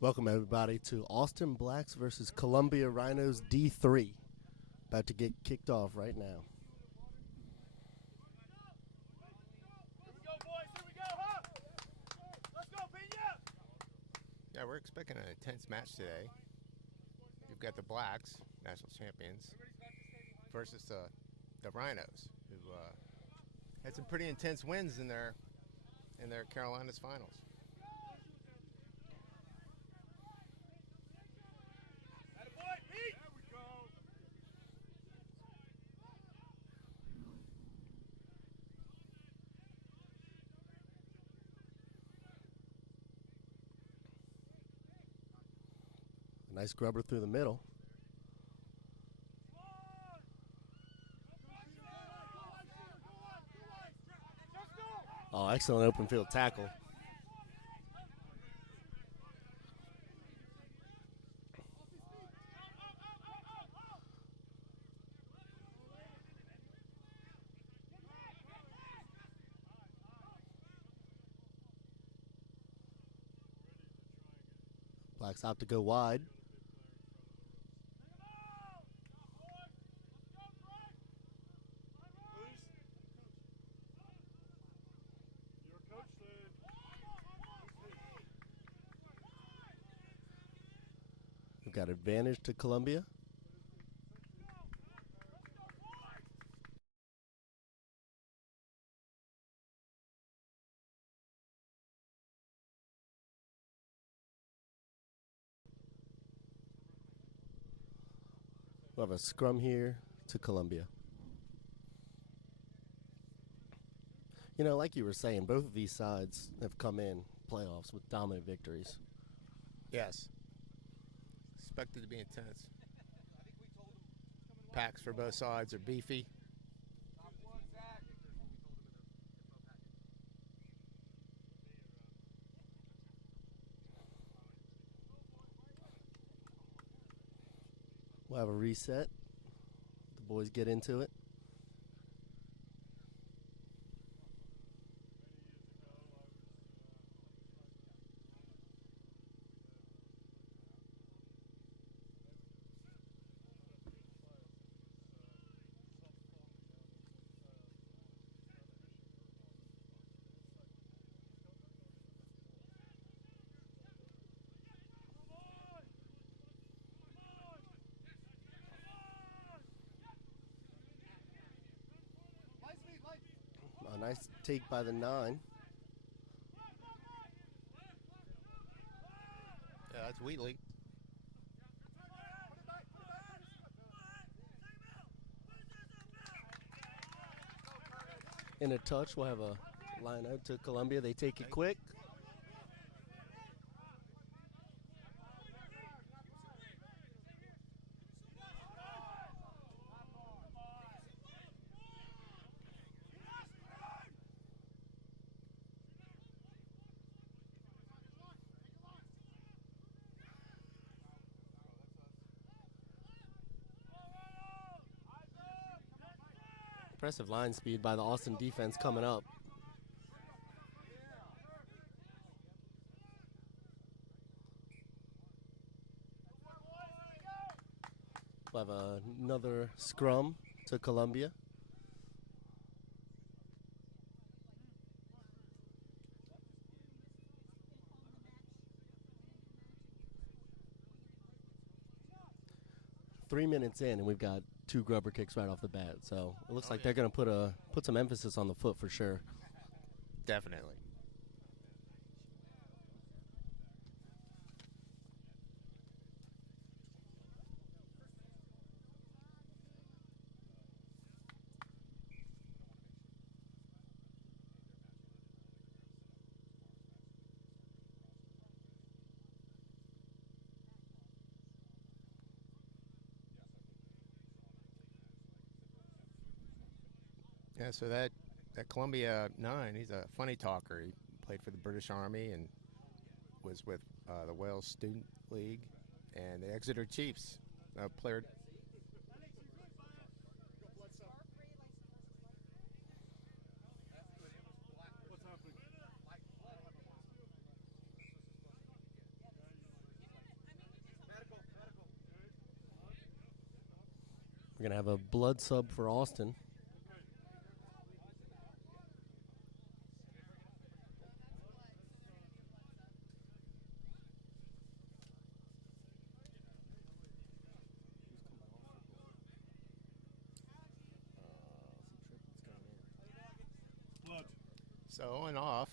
Welcome everybody to Austin Blacks versus Columbia Rhinos D3. About to get kicked off right now. Yeah, we're expecting an intense match today. You've got the Blacks, national champions, versus the Rhinos, who had some pretty intense wins in their Carolinas finals. A nice grubber through the middle. Oh, excellent open field tackle. Blacks opt to go wide. We've got advantage to Columbia. We'll have a scrum here to Columbia. You know, like you were saying, both of these sides have come in playoffs with dominant victories. Yes. Expected to be intense. Packs for both sides are beefy. We'll have a reset. The boys get into it. A nice take by the 9. Yeah, that's Wheatley. In a touch, we'll have a line out to Columbia. They take it quick. Impressive line speed by the Austin defense coming up. We'll have another scrum to Columbia. Three minutes in, and we've got 2 grubber kicks right off the bat. So it looks like they're going to put some emphasis on the foot for sure. Definitely. Yeah, so that Columbia 9, he's a funny talker. He played for the British Army and was with the Wales Student League and the Exeter Chiefs. Player. We're going to have a blood sub for Austin. So on off.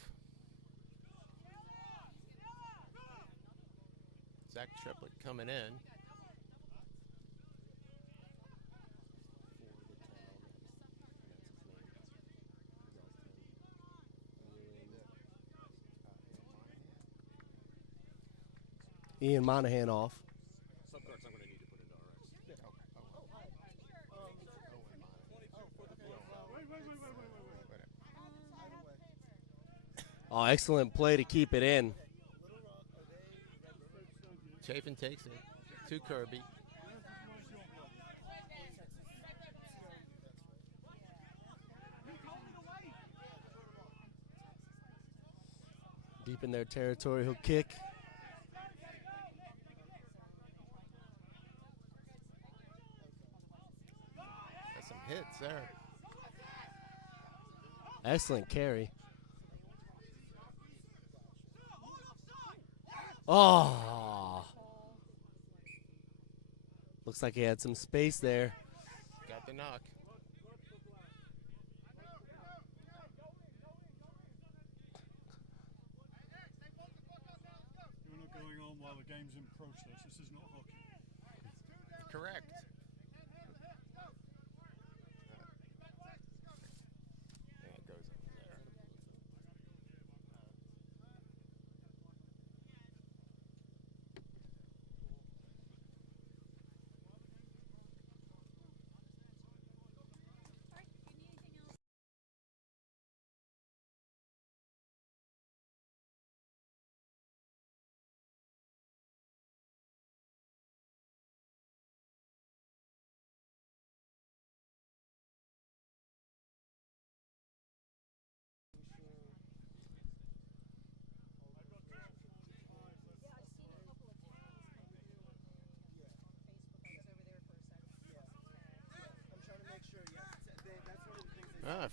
Zach Triplett coming in. Ian Monahan off. Subcart's not going to need to put into RX. Oh, excellent play to keep it in. Chafin takes it to Kirby. Deep in their territory, he'll kick. Got some hits there. Excellent carry. Oh. Looks like he had some space there. Got the knock. You're not going on while the game's in process. This is not hockey. Correct. And it goes over there.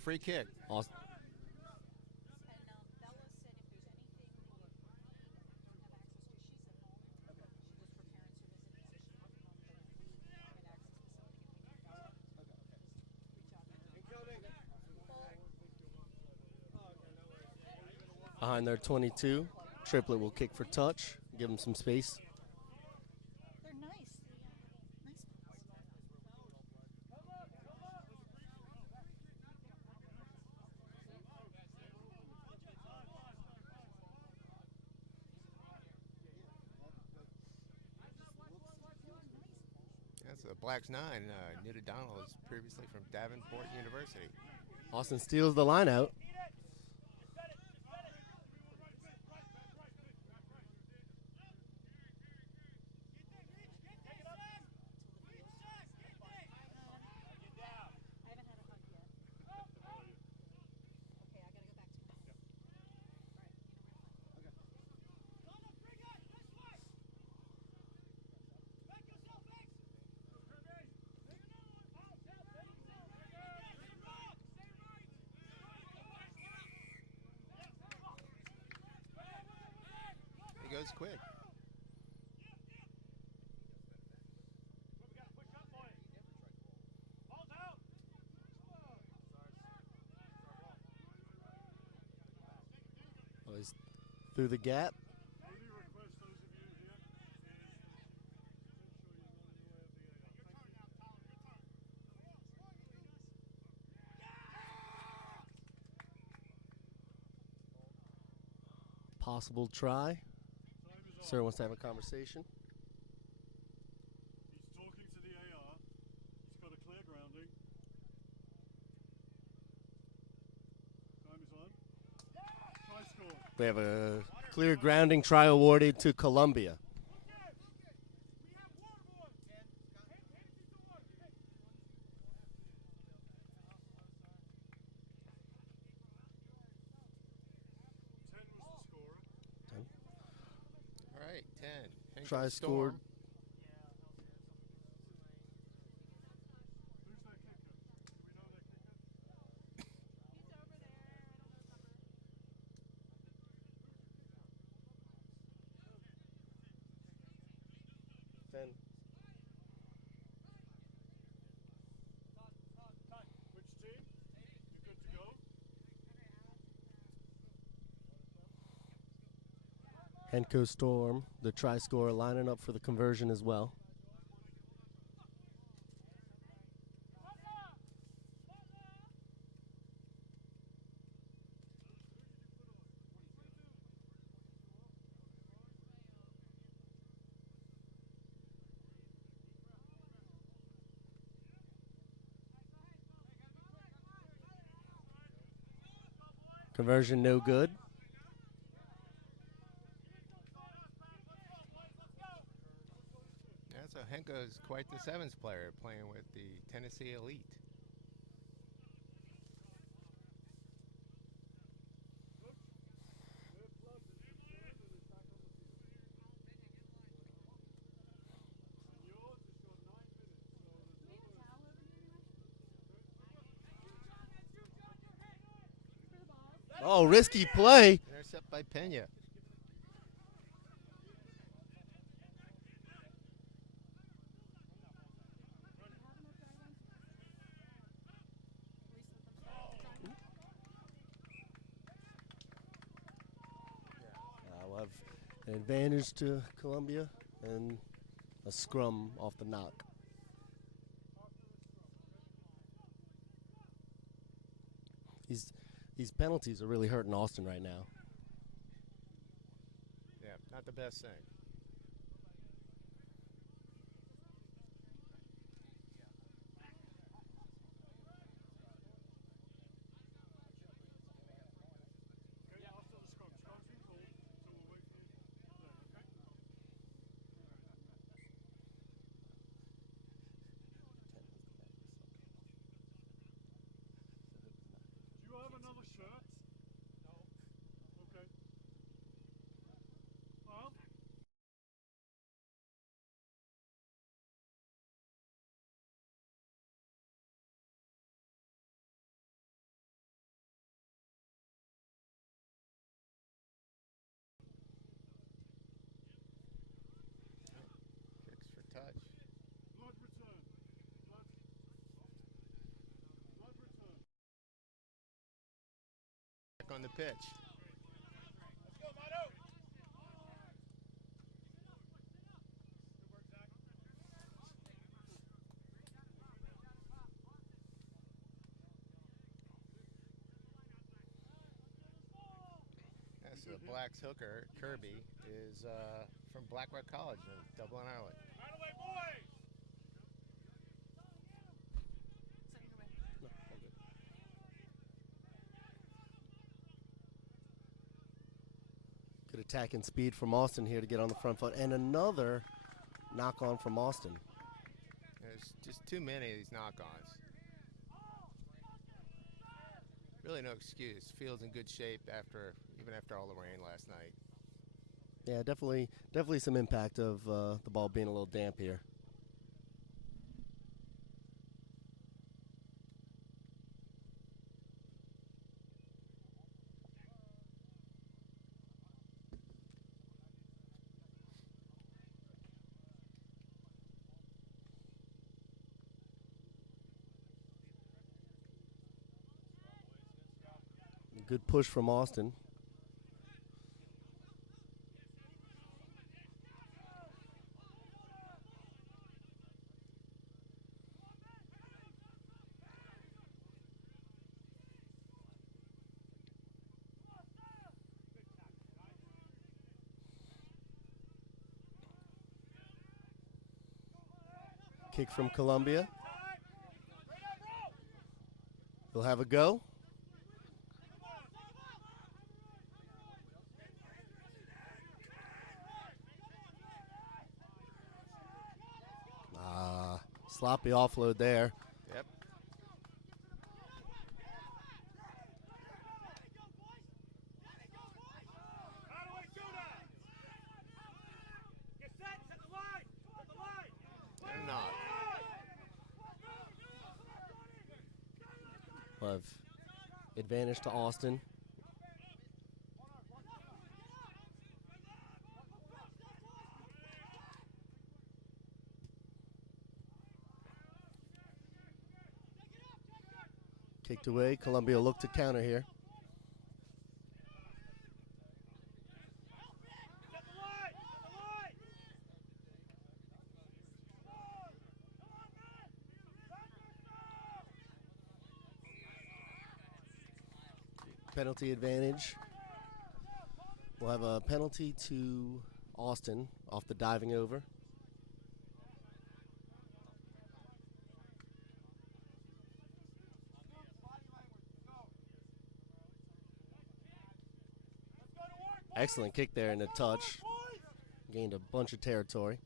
Free kick. Austin. Behind their 22, Triplett will kick for touch, give him some space. They're nice. Nice balls. That's the Blacks 9. Newt O'Donnell is previously from Davenport University. Austin steals the line out. He goes quick. Oh, he's through the gap. Possible try. Sir wants to have a conversation. He's talking to the AR. He's got a clear grounding. Time is on. Try score. We have a clear grounding try awarded to Columbia. All right, 10. Try Storm. scored. Henko Storm, the try scorer, lining up for the conversion as well. Conversion no good. Yeah, so Henko's quite the sevens player playing with the Tennessee Elite. Oh, risky play. Intercept by Pena. We'll have an advantage to Columbia and a scrum off the knock. These penalties are really hurting Austin right now. Yeah, not the best thing. After the scrum. Scrum's been called, so we'll wait for you there, okay? Do you have another shirt? No. Okay. Well. Kicks for touch. Blood return. Blood return. Back on the pitch. Let's go, Mano. Yes, the Blacks hooker, Kirby, is from Blackrock College in Dublin, Ireland. Right away, boys! Good attack and speed from Austin here to get on the front foot. And another knock on from Austin. There's just too many of these knock-ons. Really no excuse. Field's in good shape even after all the rain last night. Yeah, definitely some impact of the ball being a little damp here. Good push from Austin. Kick from Columbia. He'll have a go. Sloppy offload there. Yep. And not. We'll have advantage to Austin. Kicked away. Columbia look to counter here. penalty advantage. We'll have a penalty to Austin off the diving over. Excellent kick there in the touch. Gained a bunch of territory.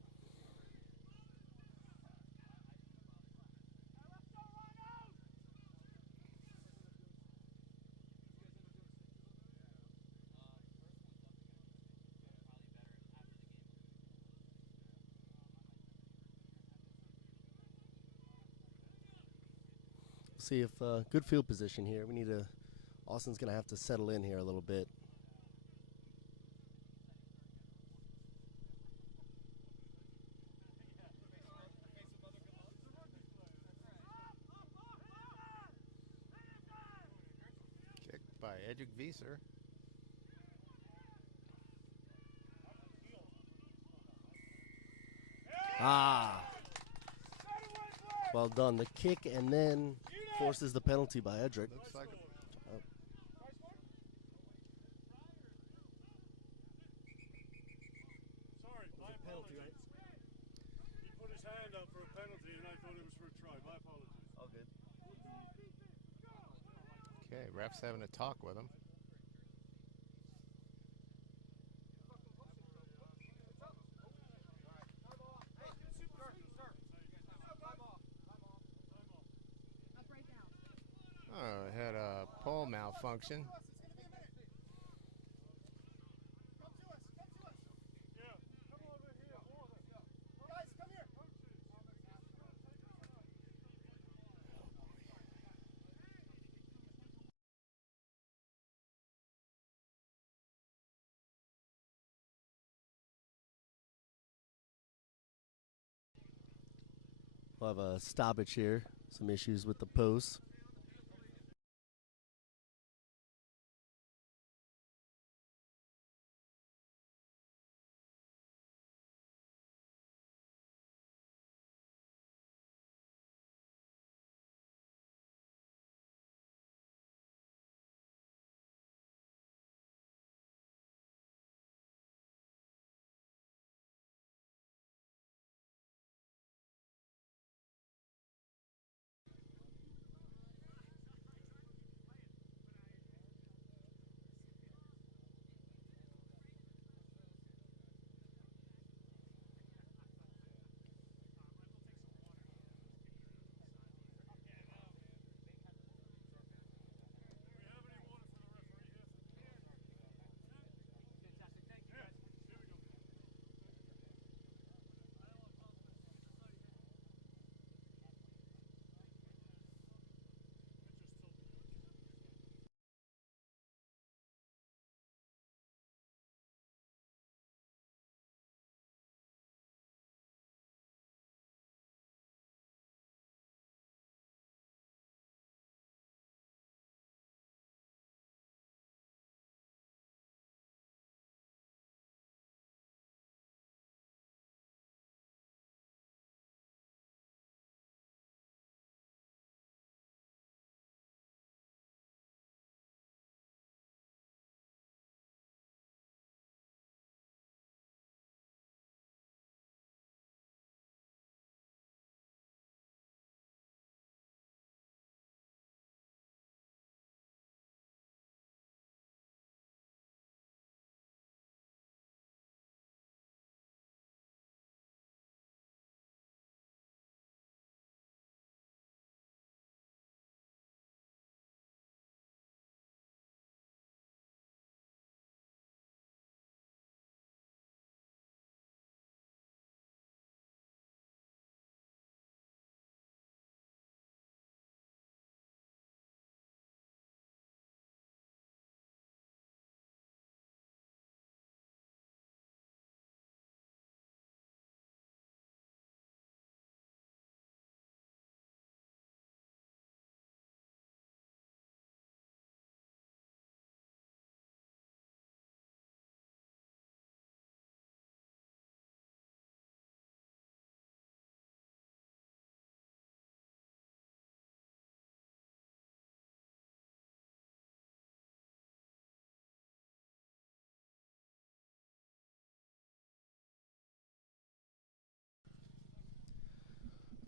See if good field position here. We need to. Austin's going to have to settle in here a little bit. Kicked by Edric Vieser. Ah. Well done. The kick and then forces the penalty by Edric. Looks like Sorry, my apologies. He put his hand up for a penalty and I thought it was for a try. My apologies. All good. okay. Ref's having a talk with him. Oh, it had a pole malfunction. Yeah, come over here, all of them. Guys, come here. We'll have a stoppage here. Some issues with the post.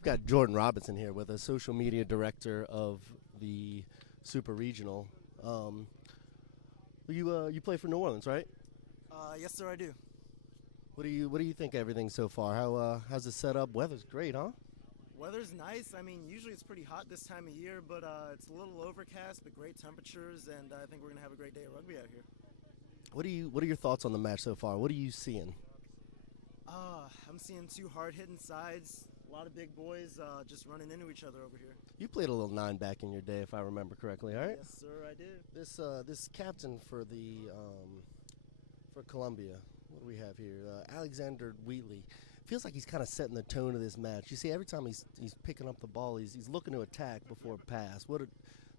got Jordan Robinson here with us, social media director of the Super Regional. You play for New Orleans, right? Yes, sir, I do. What do you think of everything so far? How's it set up? Weather's great, huh? Weather's nice. I mean, usually it's pretty hot this time of year, but it's a little overcast, but great temperatures, and I think we're gonna have a great day of rugby out here. What are your thoughts on the match so far? What are you seeing? I'm seeing two hard-hitting sides, a lot of big boys just running into each other over here. You played a little nine back in your day, if I remember correctly, all right? Yes, sir, I did. This captain for the for Columbia, what do we have here? Alexander Wheatley. Feels like he's kind of setting the tone of this match. You see, every time he's picking up the ball, he's looking to attack before pass.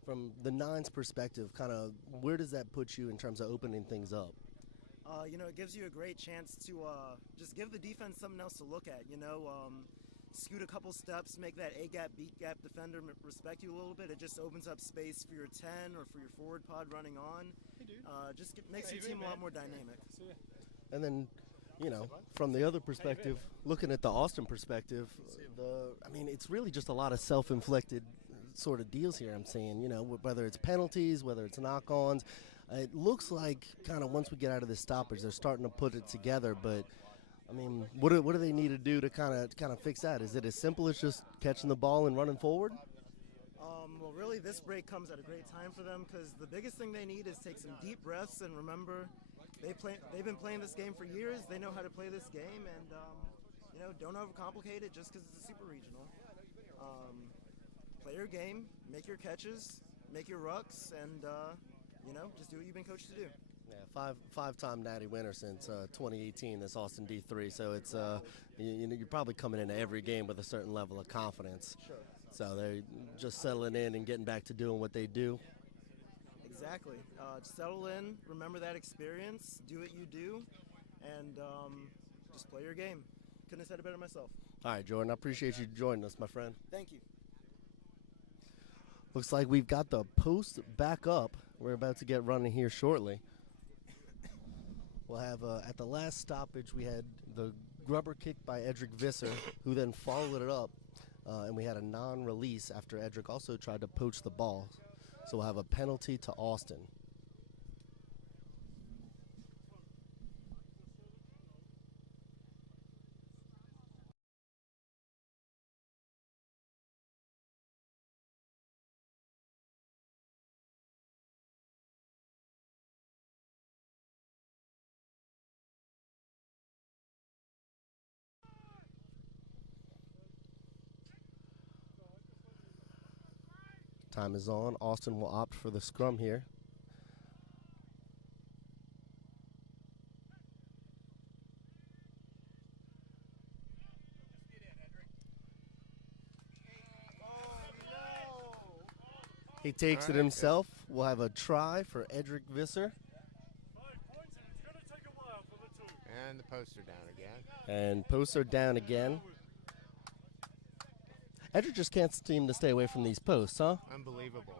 From the nine's perspective, kind of where does that put you in terms of opening things up? It gives you a great chance to just give the defense something else to look at. Scoot a couple steps, make that A-gap, B-gap defender respect you a little bit. It just opens up space for your 10 or for your forward pod running on. Makes your team a lot more dynamic. And then, from the other perspective, looking at the Austin perspective, it's really just a lot of self-inflicted sort of deals here I'm seeing, whether it's penalties, whether it's knock-ons. It looks like kind of once we get out of this stoppage, they're starting to put it together, but what do they need to do to kind of fix that? Is it as simple as just catching the ball and running forward? Well, really, this break comes at a great time for them because the biggest thing they need is take some deep breaths and remember they've been playing this game for years. They know how to play this game, and don't overcomplicate it just because it's a super regional. Play your game, make your catches, make your rucks, and just do what you've been coached to do. Yeah, five-time Natty winner since 2018. This Austin D3. So it's you're probably coming into every game with a certain level of confidence. Sure. So they're just settling in and getting back to doing what they do. Exactly. Settle in, remember that experience, do what you do, and just play your game. Couldn't have said it better myself. All right, Jordan, I appreciate you joining us, my friend. Thank you. Looks like we've got the post back up. We're about to get running here shortly. We'll have, at the last stoppage, we had the grubber kick by Edric Visser, who then followed it up, and we had a non-release after Edric also tried to poach the ball. So we'll have a penalty to Austin. Time is on. Austin will opt for the scrum here. He takes it himself. We'll have a try for Edric Visser. 5 points, and it's going to take a while for the two. And the posts are down again. And posts are down again. Edric just can't seem to stay away from these posts, huh? Unbelievable.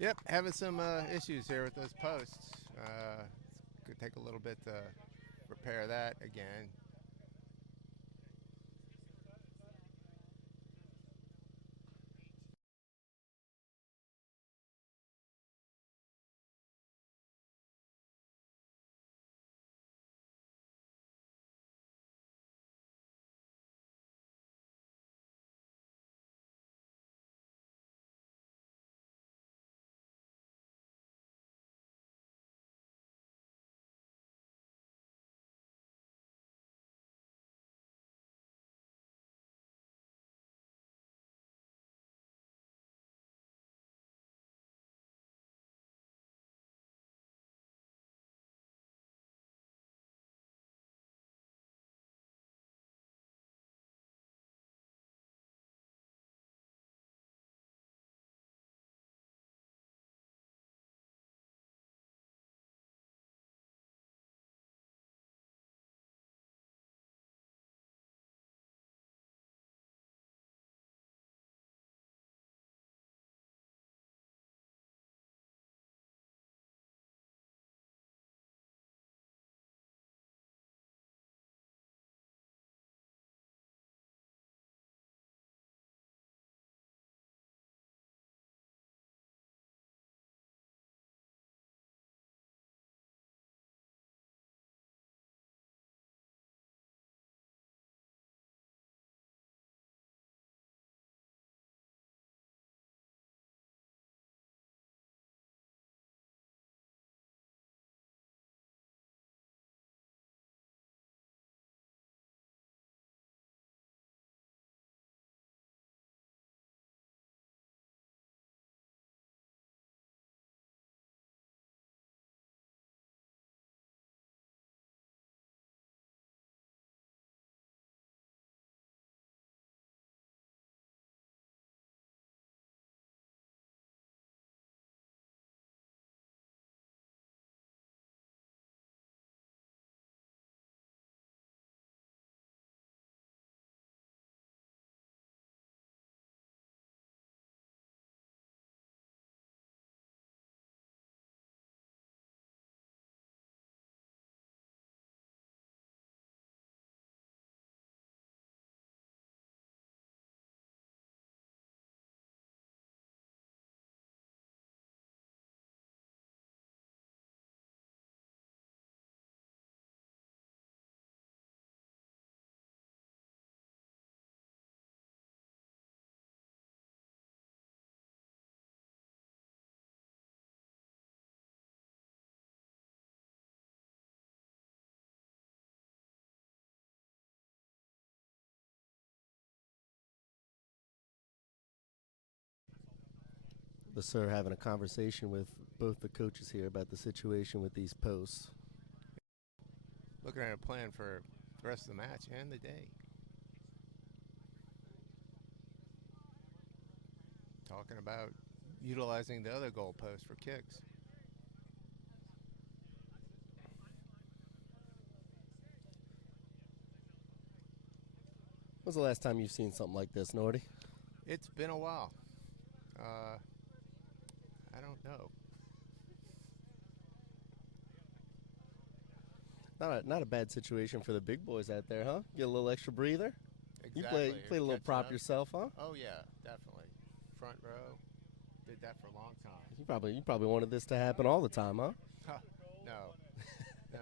Yep, having some issues here with those posts. Could take a little bit to repair that again. the sir having a conversation with both the coaches here about the situation with these posts. Looking at a plan for the rest of the match and the day. Talking about utilizing the other goalpost for kicks. When's the last time you've seen something like this, Nordy? It's been a while. I don't know. Not a bad situation for the big boys out there, huh? Get a little extra breather. Exactly. You played a little Catching prop up. yourself, huh? Oh yeah, definitely. Front row. Did that for a long time. You probably wanted this to happen all the time, huh? Huh. No. No.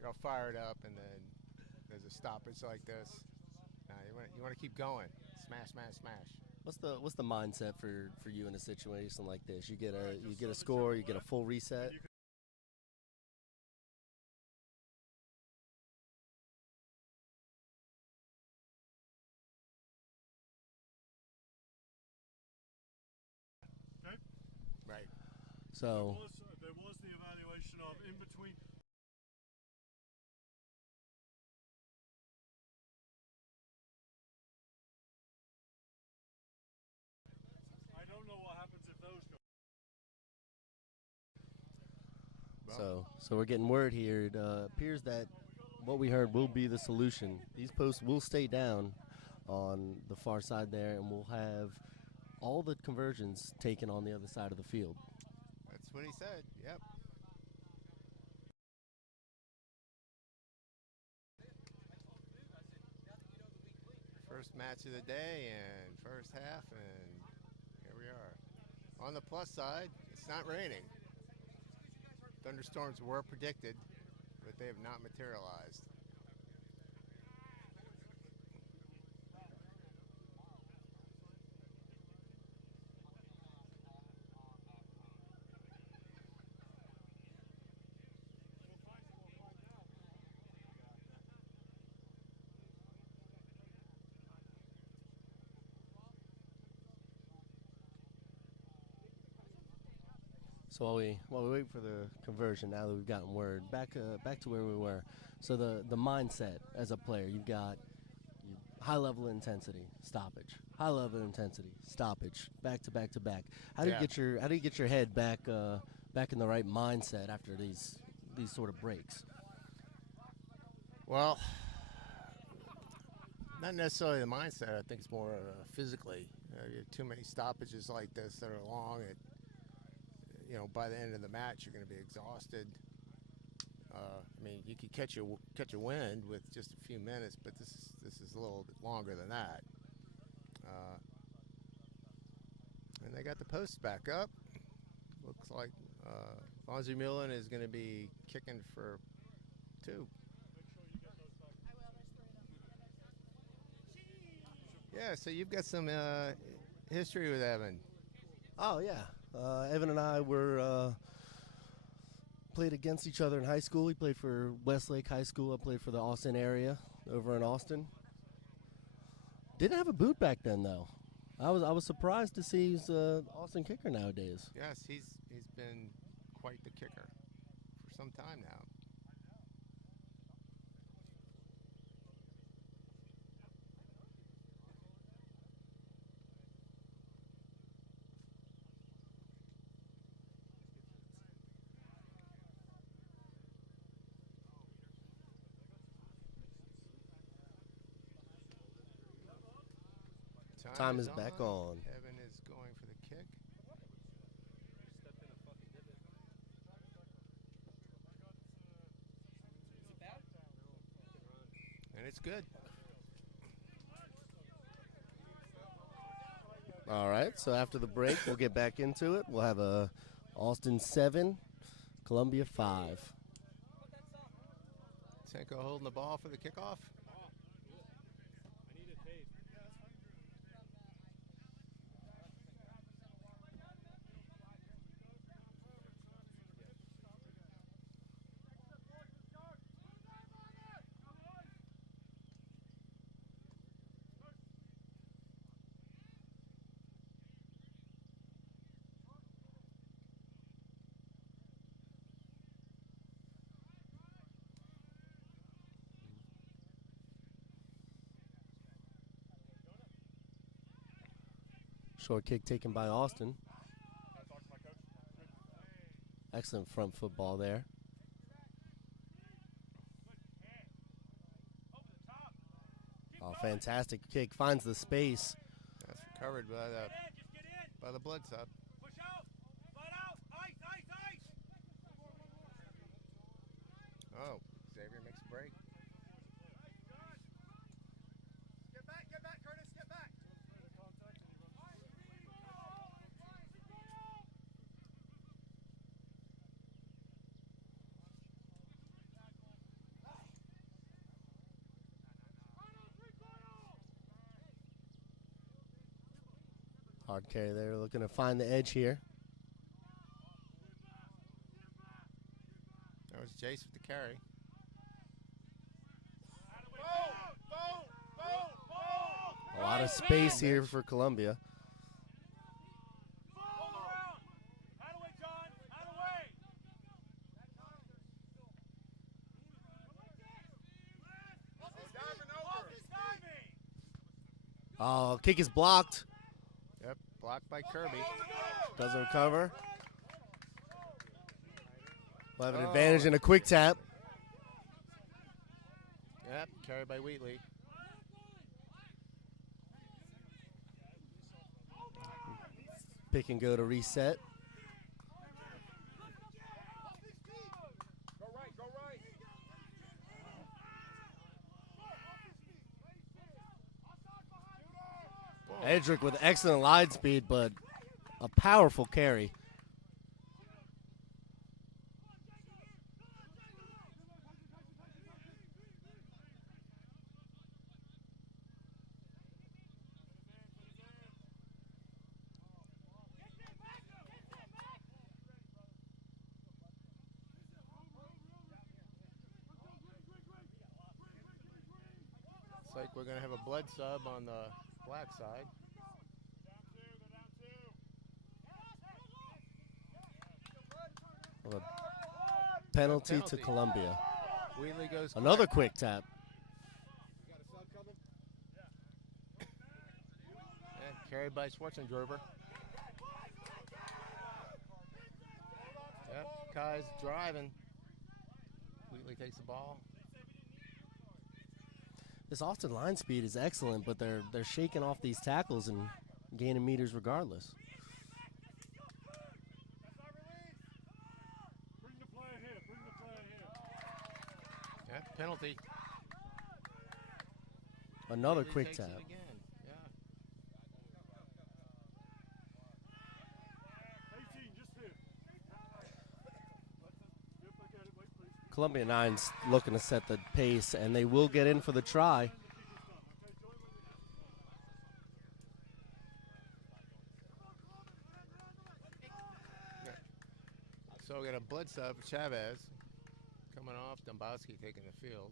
You're all fired up, and then there's a stoppage like this. Nah, you want to keep going. Smash, smash, smash. What's the mindset for you in a situation like this? You get a score, you get a full reset. Okay? Right. So There was the evaluation of in between. I don't know what happens if those go. so we're getting word here. It appears that what we heard will be the solution. These posts will stay down on the far side there, and we'll have all the conversions taken on the other side of the field. That's what he said. Yep. First match of the day and first half, and here we are. On the plus side, it's not raining. Thunderstorms were predicted, but they have not materialized. So while we wait for the conversion, now that we've gotten word, back to where we were. So the mindset as a player, you've got high level intensity, stoppage, high level intensity, stoppage, back to back to back. How do you get your head back in the right mindset after these sort of breaks? Well, not necessarily the mindset. I think it's more physically. You have too many stoppages like this that are long. By the end of the match, you're going to be exhausted. I mean, you could catch a wind with just a few minutes, but this is a little bit longer than that. And they got the posts back up. Looks like Fonzie Mullen is going to be kicking for 2. Yeah, so you've got some history with Evan. Oh yeah, Evan and I were played against each other in high school. He played for Westlake High School. I played for the Austin area over in Austin. Didn't have a boot back then though. I was surprised to see he's an Austin kicker nowadays. Yes, he's been quite the kicker for some time now. Time is back on. Evan is going for the kick. And it's good. All right, so after the break, we'll get back into it. We'll have a Austin 7, Columbia 5. Tenko holding the ball for the kickoff. Short kick taken by Austin. Excellent front football there. Oh, fantastic kick. Finds the space. That's recovered by the blood sub. Oh, Xavier makes a break. Get back, Curtis, get back. Hard carry there, looking to find the edge here. That was Jace with the carry. A lot of space here for Columbia. Oh, kick is blocked. Yep, blocked by Kirby. Doesn't recover. We'll have an advantage in a quick tap. Yep, carried by Wheatley. Pick and go to reset. Edric with excellent line speed, but a powerful carry. Looks like we're going to have a blood sub on the black side. Well, a penalty to Columbia. Wheatley goes Another quick tap. And carried by Schwarzengerber. Yep, Kai's driving. Wheatley takes the ball. This Austin line speed is excellent, but they're shaking off these tackles and gaining meters regardless. Yeah, penalty. Another Wheatley quick takes tap. it again. Yeah. Columbia Nine's looking to set the pace, and they will get in for the try. So we got a blood sub for Chavez coming off. Dombowski taking the field.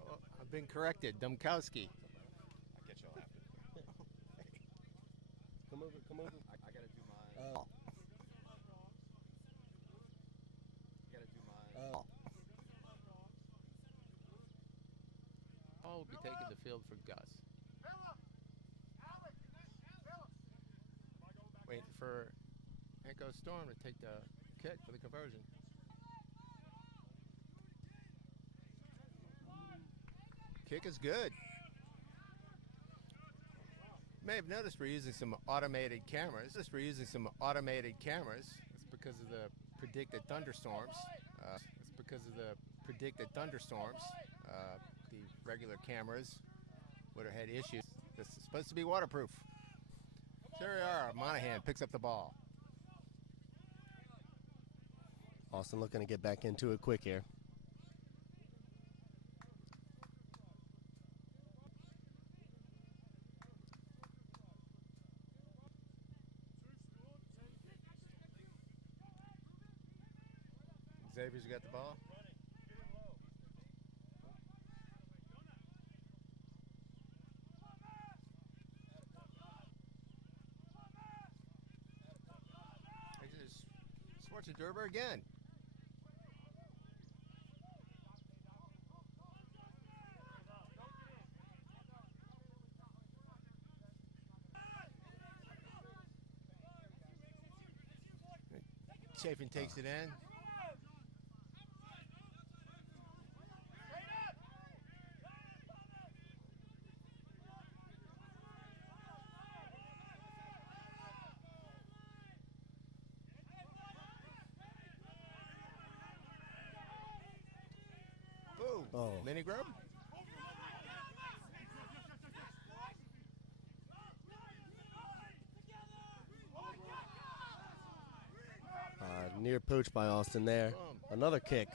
Oh, I've been corrected. Domkowski. I'll get y'all after. Come over, come over. I gotta do my. Gotta do my. Paul will be taking the field for Gus. Waiting for Hanko Storm to take the kick for the conversion. Kick is good. You may have noticed we're using some automated cameras. It's because of the predicted thunderstorms. The regular cameras would have had issues. This is supposed to be waterproof. There we are. Monahan picks up the ball. Austin looking to get back into it quick here. Xavier's got the ball. Schwarzengerber again. Chafin takes it in. Boom. Oh. Mini grub. Near pooch by Austin there. Another kick.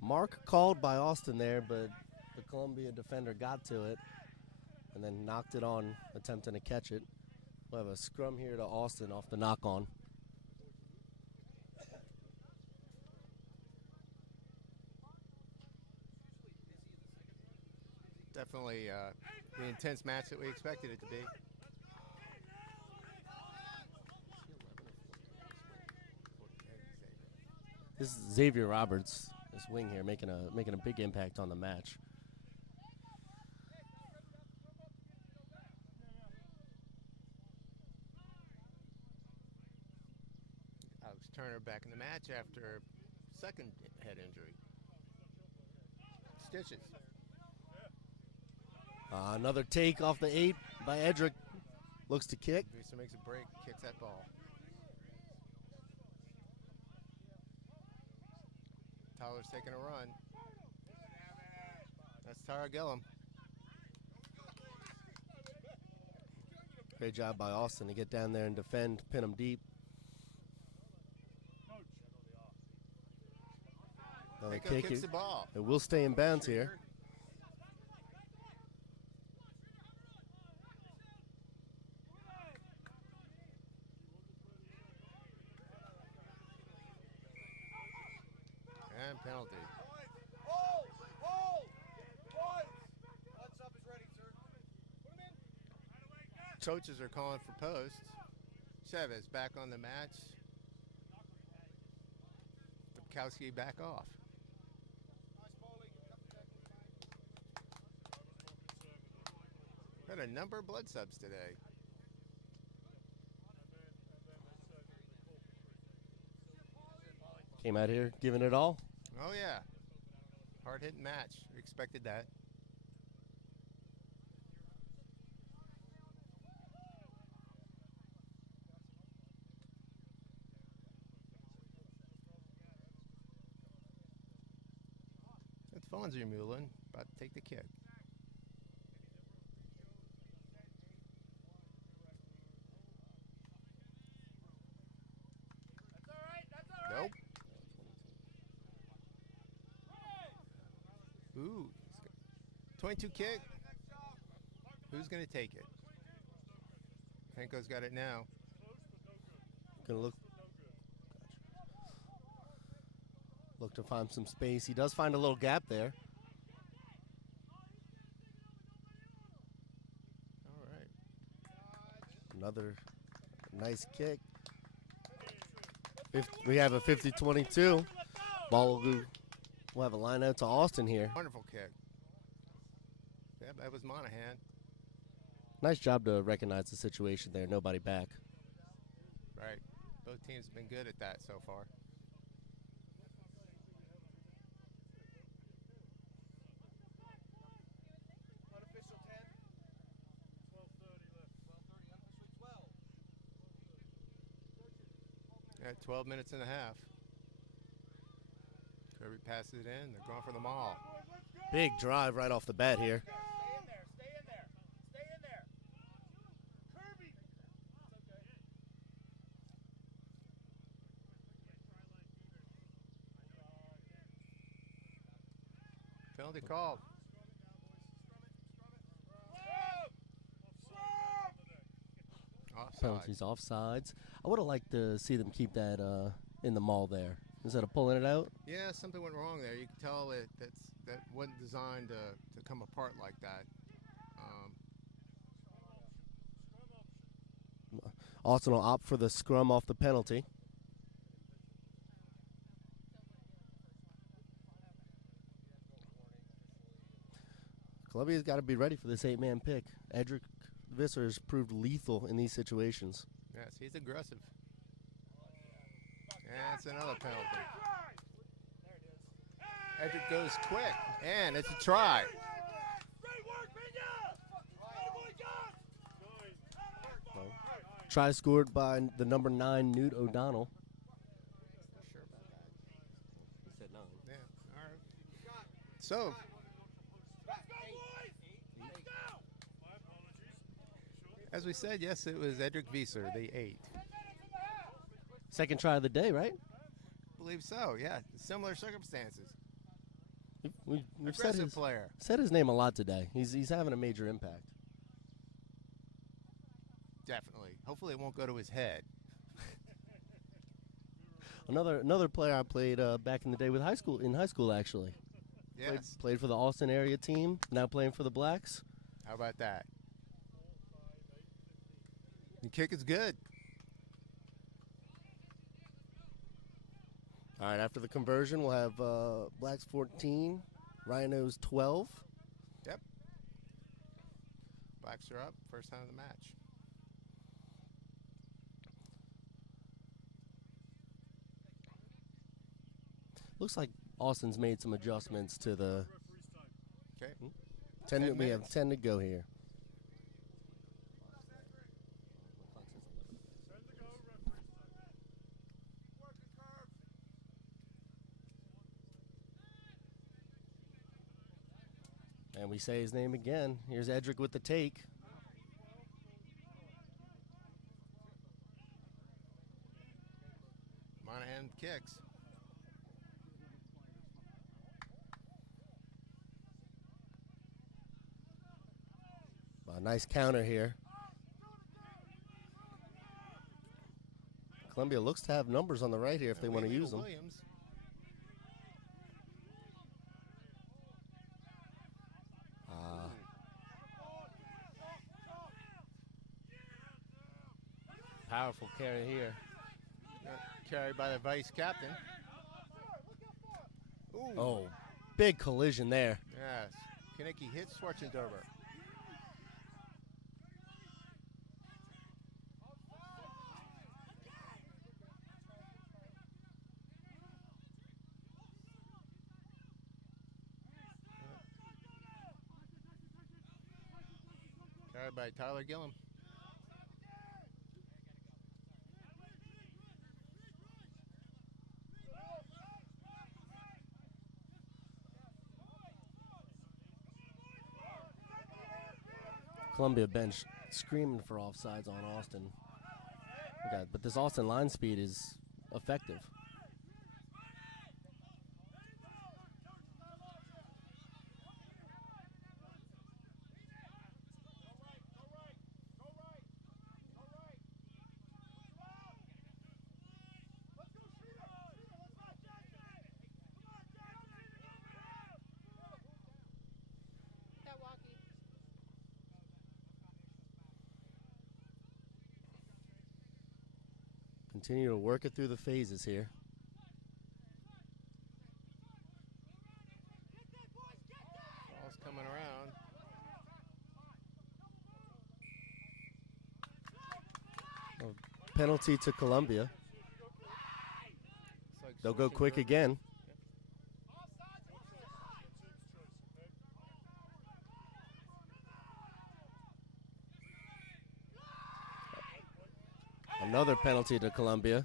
Mark called by Austin there, but the Columbia defender got to it and then knocked it on, attempting to catch it. We'll have a scrum here to Austin off the knock on. Definitely the intense match that we expected it to be. This is Xavier Roberts, this wing here, making a big impact on the match. Alex Turner back in the match after second head injury. Stitches. Another take off the 8 by Edric. Looks to kick. Visa makes a break, kicks that ball. Tyler's taking a run. That's Tara Gillum. Great job by Austin to get down there and defend, pin him deep. Another Pico kick. kicks the ball. It will stay in bounds here. And penalty. Hold! Hold! Points! What's up is ready, sir. Put him in. Coaches are calling for posts. Chavez back on the match. Dubkowski back off. Got a number of blood subs today. Came out here giving it all. Oh yeah. Hard hitting match. We expected that. It's Fonzie Mullen about to take the kick. That's all right. That's all right. Nope. Ooh. 22 kick. Who's going to take it? Penko's got it now. Gonna look to find some space. He does find a little gap there. All right. Another nice kick. We have a 50-22. Ball will have a line out to Austin here. Wonderful kick. Yeah, that was Monahan. Nice job to recognize the situation there. Nobody back. Right. Both teams have been good at that so far. Unofficial 10. 12:30 left. 12:30. Unofficial 12. Yeah, 12 minutes and a half. Kirby passes it in. They're going for the maul. Big drive right off the bat here. Stay in there. Stay in there. Stay in there. Kirby. It's okay. Penalty called. Offside. Penalties, offsides. I would have liked to see them keep that in the maul there instead of pulling it out. Yeah, something went wrong there. You can tell that wasn't designed to come apart like that. Austin will opt for the scrum off the penalty. Columbia's got to be ready for this 8-man pick. Edric Visser has proved lethal in these situations. Yes, he's aggressive. And it's another penalty. Edric goes quick, and it's a try. Well, try scored by the number 9, Newt O'Donnell. Sure about that. He said 9. Yeah, all right. So, as we said, yes, it was Edric Visser, the 8. Second try of the day, right? I believe so, yeah. Similar circumstances. We've Aggressive player. said his name a lot today. He's having a major impact. Definitely. Hopefully it won't go to his head. Another player I played back in the day with high school actually. Yes. Played for the Austin area team, now playing for the Blacks. How about that? The kick is good. All right, after the conversion, we'll have Blacks 14, Rhinos 12. Yep. Blacks are up. First time of the match. Looks like Austin's made some adjustments to the. Okay. 10 10 we have minutes. 10 to go here. And we say his name again. Here's Edric with the take. Monahan kicks. A nice counter here. Columbia looks to have numbers on the right here if they want to use them. Williams. Powerful carry here. Carried by the vice captain. Ooh. Oh, big collision there. Yes. Kinnicky hits Schwarzendover. Carried by Tyler Gillum. Columbia bench screaming for offsides on Austin. Okay, but this Austin line speed is effective. Continue to work it through the phases here. Ball's coming around. Penalty to Columbia. Looks like They'll go quick Schwarzendover. again. Another penalty to Columbia.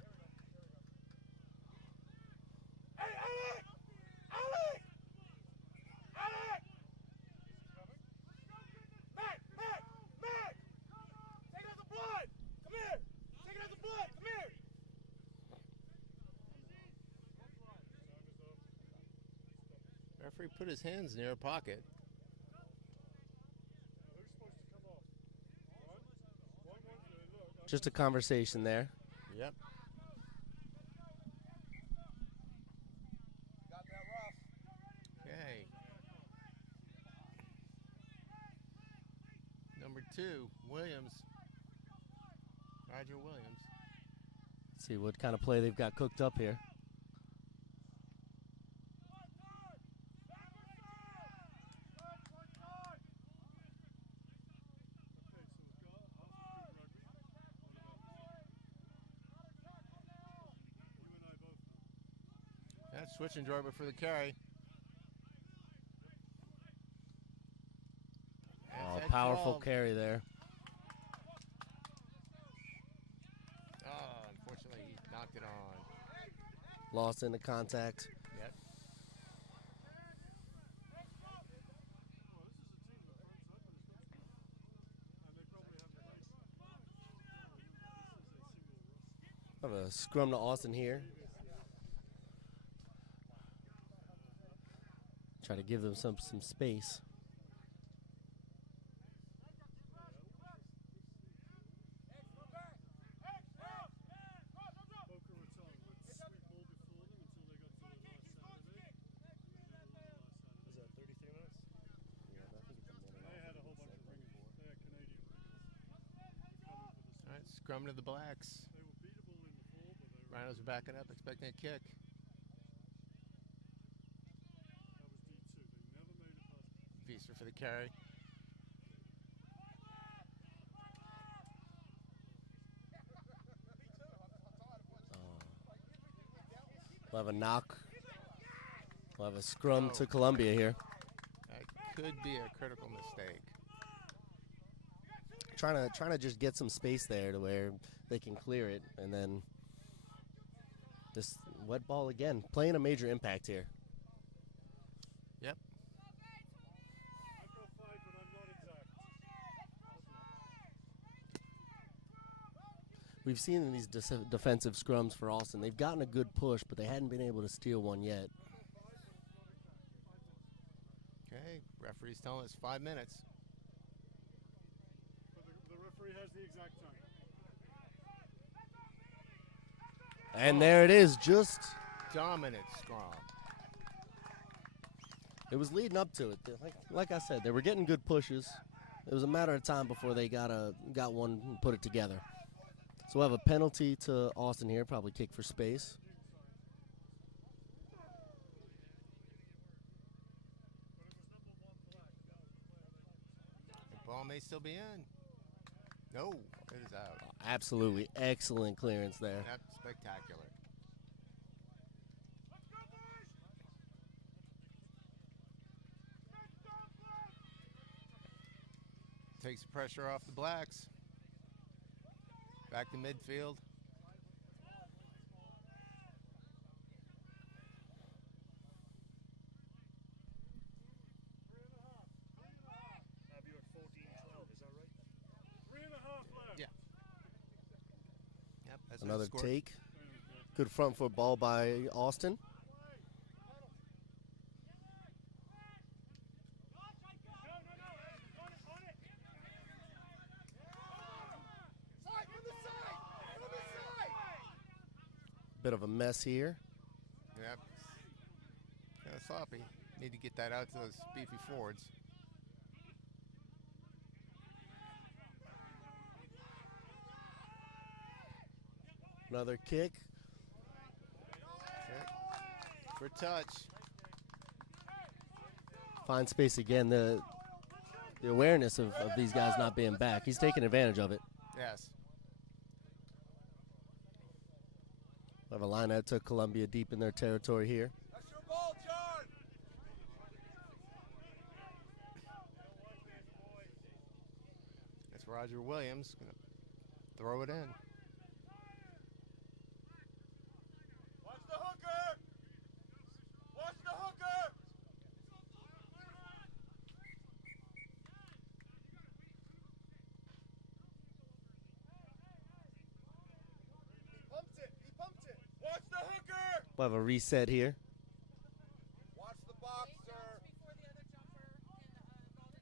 Referee put his hands near a pocket. Just a conversation there. Yep. Got that rough. Okay. Number 2, Williams. Roger Williams. Let's see what kind of play they've got cooked up here. That's switch and driver for the carry. Oh, That's powerful 12. carry there. Oh, unfortunately, he knocked it on. Lost in the contact. Yep. Have a scrum to Austin here. Try to give them some space. Is that 33 minutes? They had a whole bunch of ringers. They had Canadian ringers. All right, scrum to the Blacks. They were beatable in the fall, but they were. Rhinos are backing up, expecting a kick. That was D2. They never made it past. Feaster for the carry. We'll have a knock. We'll have a scrum to Columbia here. That could be a critical mistake. Trying to just get some space there to where they can clear it, and then this wet ball again, playing a major impact here. Yep. I've got 5, but I'm not exact. We've seen in these defensive scrums for Austin, they've gotten a good push, but they hadn't been able to steal one yet. Okay, referee's telling us 5 minutes. But the referee has the exact time. And there it is, just Dominant scrum. it was leading up to it. Like I said, they were getting good pushes. It was a matter of time before they got one and put it together. So we'll have a penalty to Austin here, probably kick for space. The ball may still be in. No, it is out. Absolutely excellent clearance there. Yep, spectacular. Takes the pressure off the Blacks. Back to midfield. Have you at 14-12, is that right? 3.5 left. Yeah. Yep, that's Another score. take. Good front foot ball by Austin. Bit of a mess here. Yep. Kind of sloppy. Need to get that out to those beefy forwards. Another kick. Okay. For touch. Find space again. The awareness of these guys not being back. He's taking advantage of it. Yes. We'll have a line out to Columbia deep in their territory here. That's your ball, John. That's Roger Williams. Gonna throw it in. Watch the hooker. Watch the hooker. He pumped it. He pumped it. Watch the hooker. We'll have a reset here. Watch the box, sir.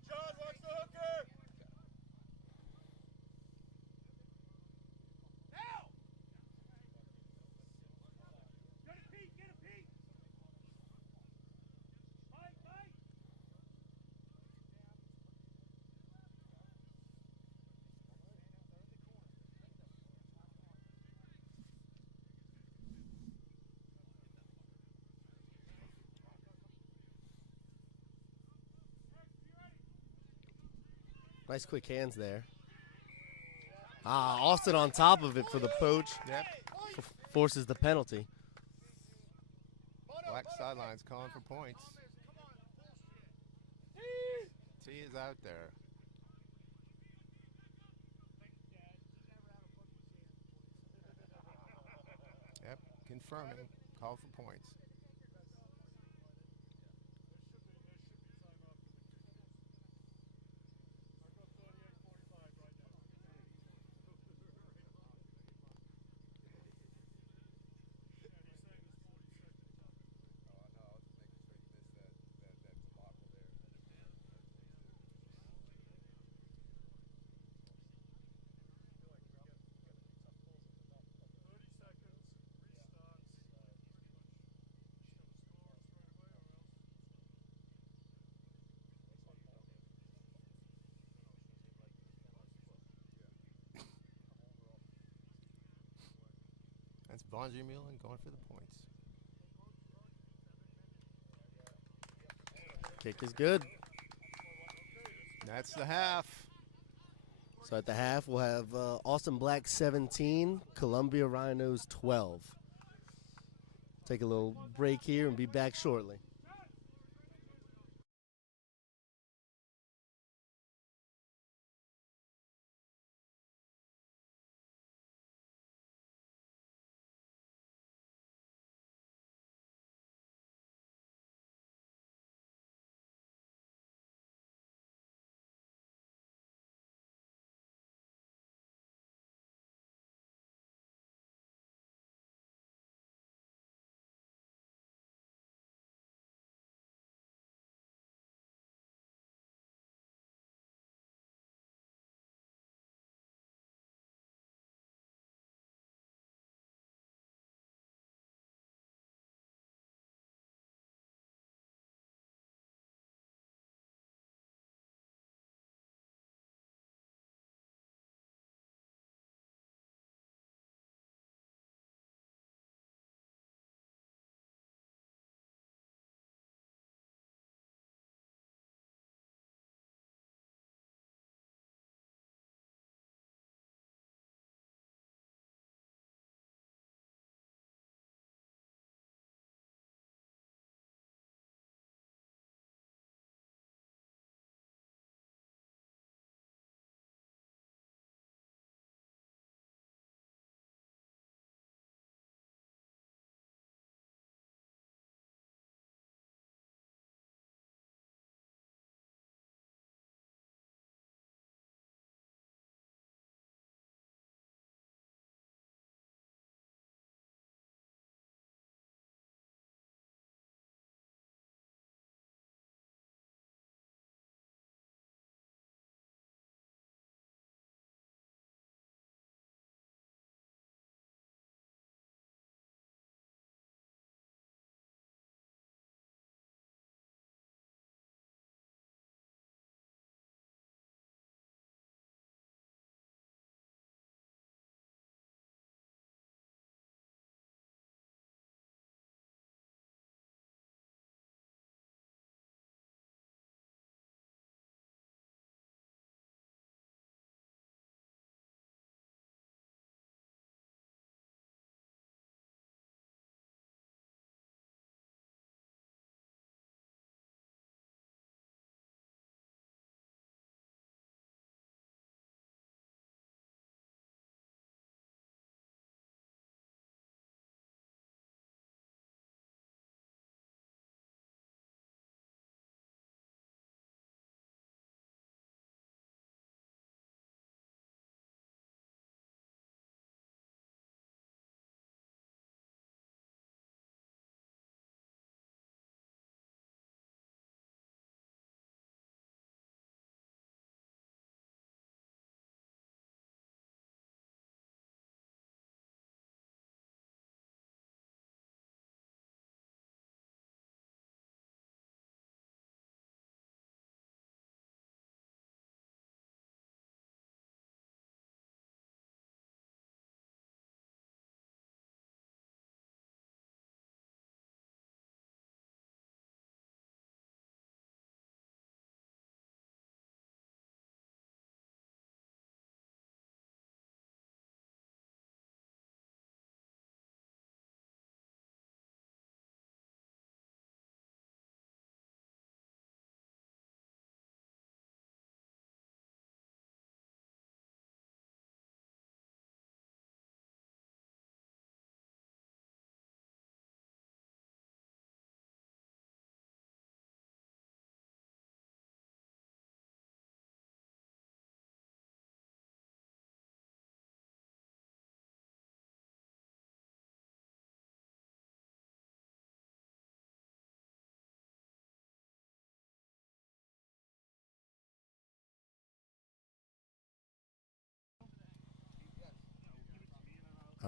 John, watch the hooker. Now. Get a peek. Get a peek. Fight, fight. Nice quick hands there. Austin on top of it for the poach. Yep. Forces the penalty. Blacks sidelines calling for points. T is out there. Yep, confirming. Call for points. That's Von Mullen going for the points. Kick is good. That's the half. So at the half, we'll have Austin Black 17, Columbia Rhinos 12. Take a little break here and be back shortly.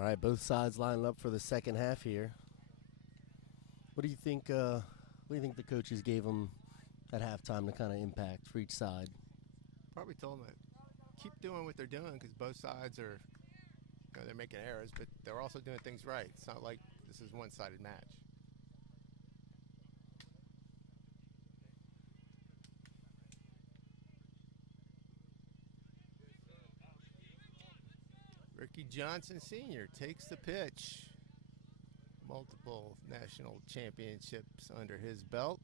All right, both sides lining up for the second half here. What do you think? What do you think the coaches gave them at halftime to kind of impact for each side? Probably told them to keep doing what they're doing because both sides are, they're making errors, but they're also doing things right. It's not like this is a one-sided match. Ricky Johnson Sr. takes the pitch. Multiple national championships under his belt.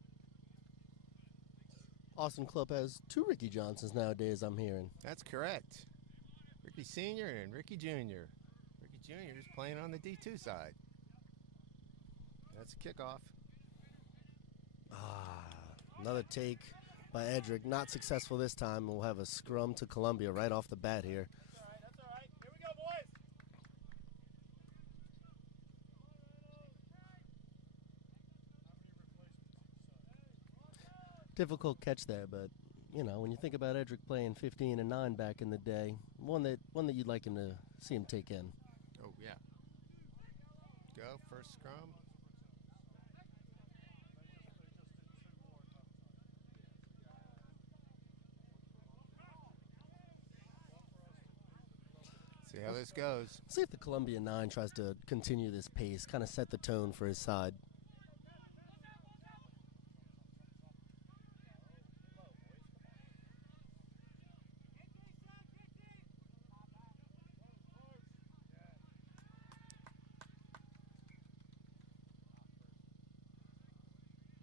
Austin Club has 2 Ricky Johnsons nowadays, I'm hearing. That's correct. Ricky Sr. and Ricky Jr. Ricky Jr. is playing on the D2 side. That's a kickoff. Another take by Edric. Not successful this time. We'll have a scrum to Columbia right off the bat here. That's all right. That's all right. Here we go, boys. Difficult catch there, but you know, when you think about Edric playing 15 and 9 back in the day, one that you'd like him to see him take in. Oh, yeah. Go, first scrum. See how this goes. See if the Columbia 9 tries to continue this pace, kind of set the tone for his side.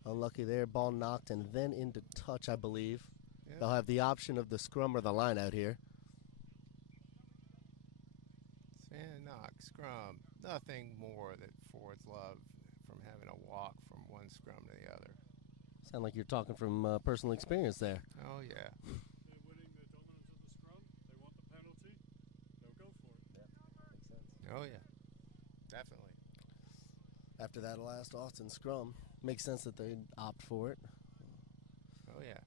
Unlucky there, ball knocked and then into touch, I believe. Yeah. They'll have the option of the scrum or the line out here. Sand knock, scrum. Nothing more that forwards love from having a walk from one scrum to the other. Sound like you're talking from personal experience there. Oh, yeah. They're winning the dominance of the scrum. They want the penalty. They'll go for it. Makes sense. Oh, yeah. Definitely. After that last Austin scrum, makes sense that they'd opt for it. Oh, yeah.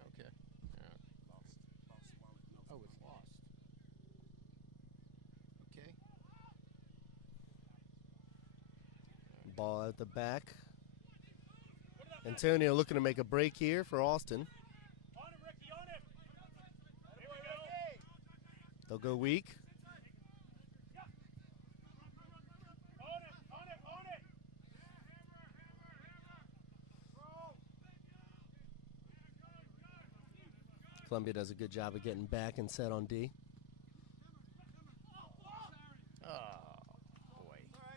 Okay. Yeah. Oh, it's lost. Okay. Ball at the back. Antonio looking to make a break here for Austin. On him, Ricky, on him. Here we go. They'll go weak. On it. Columbia does a good job of getting back and set on D. Oh, boy.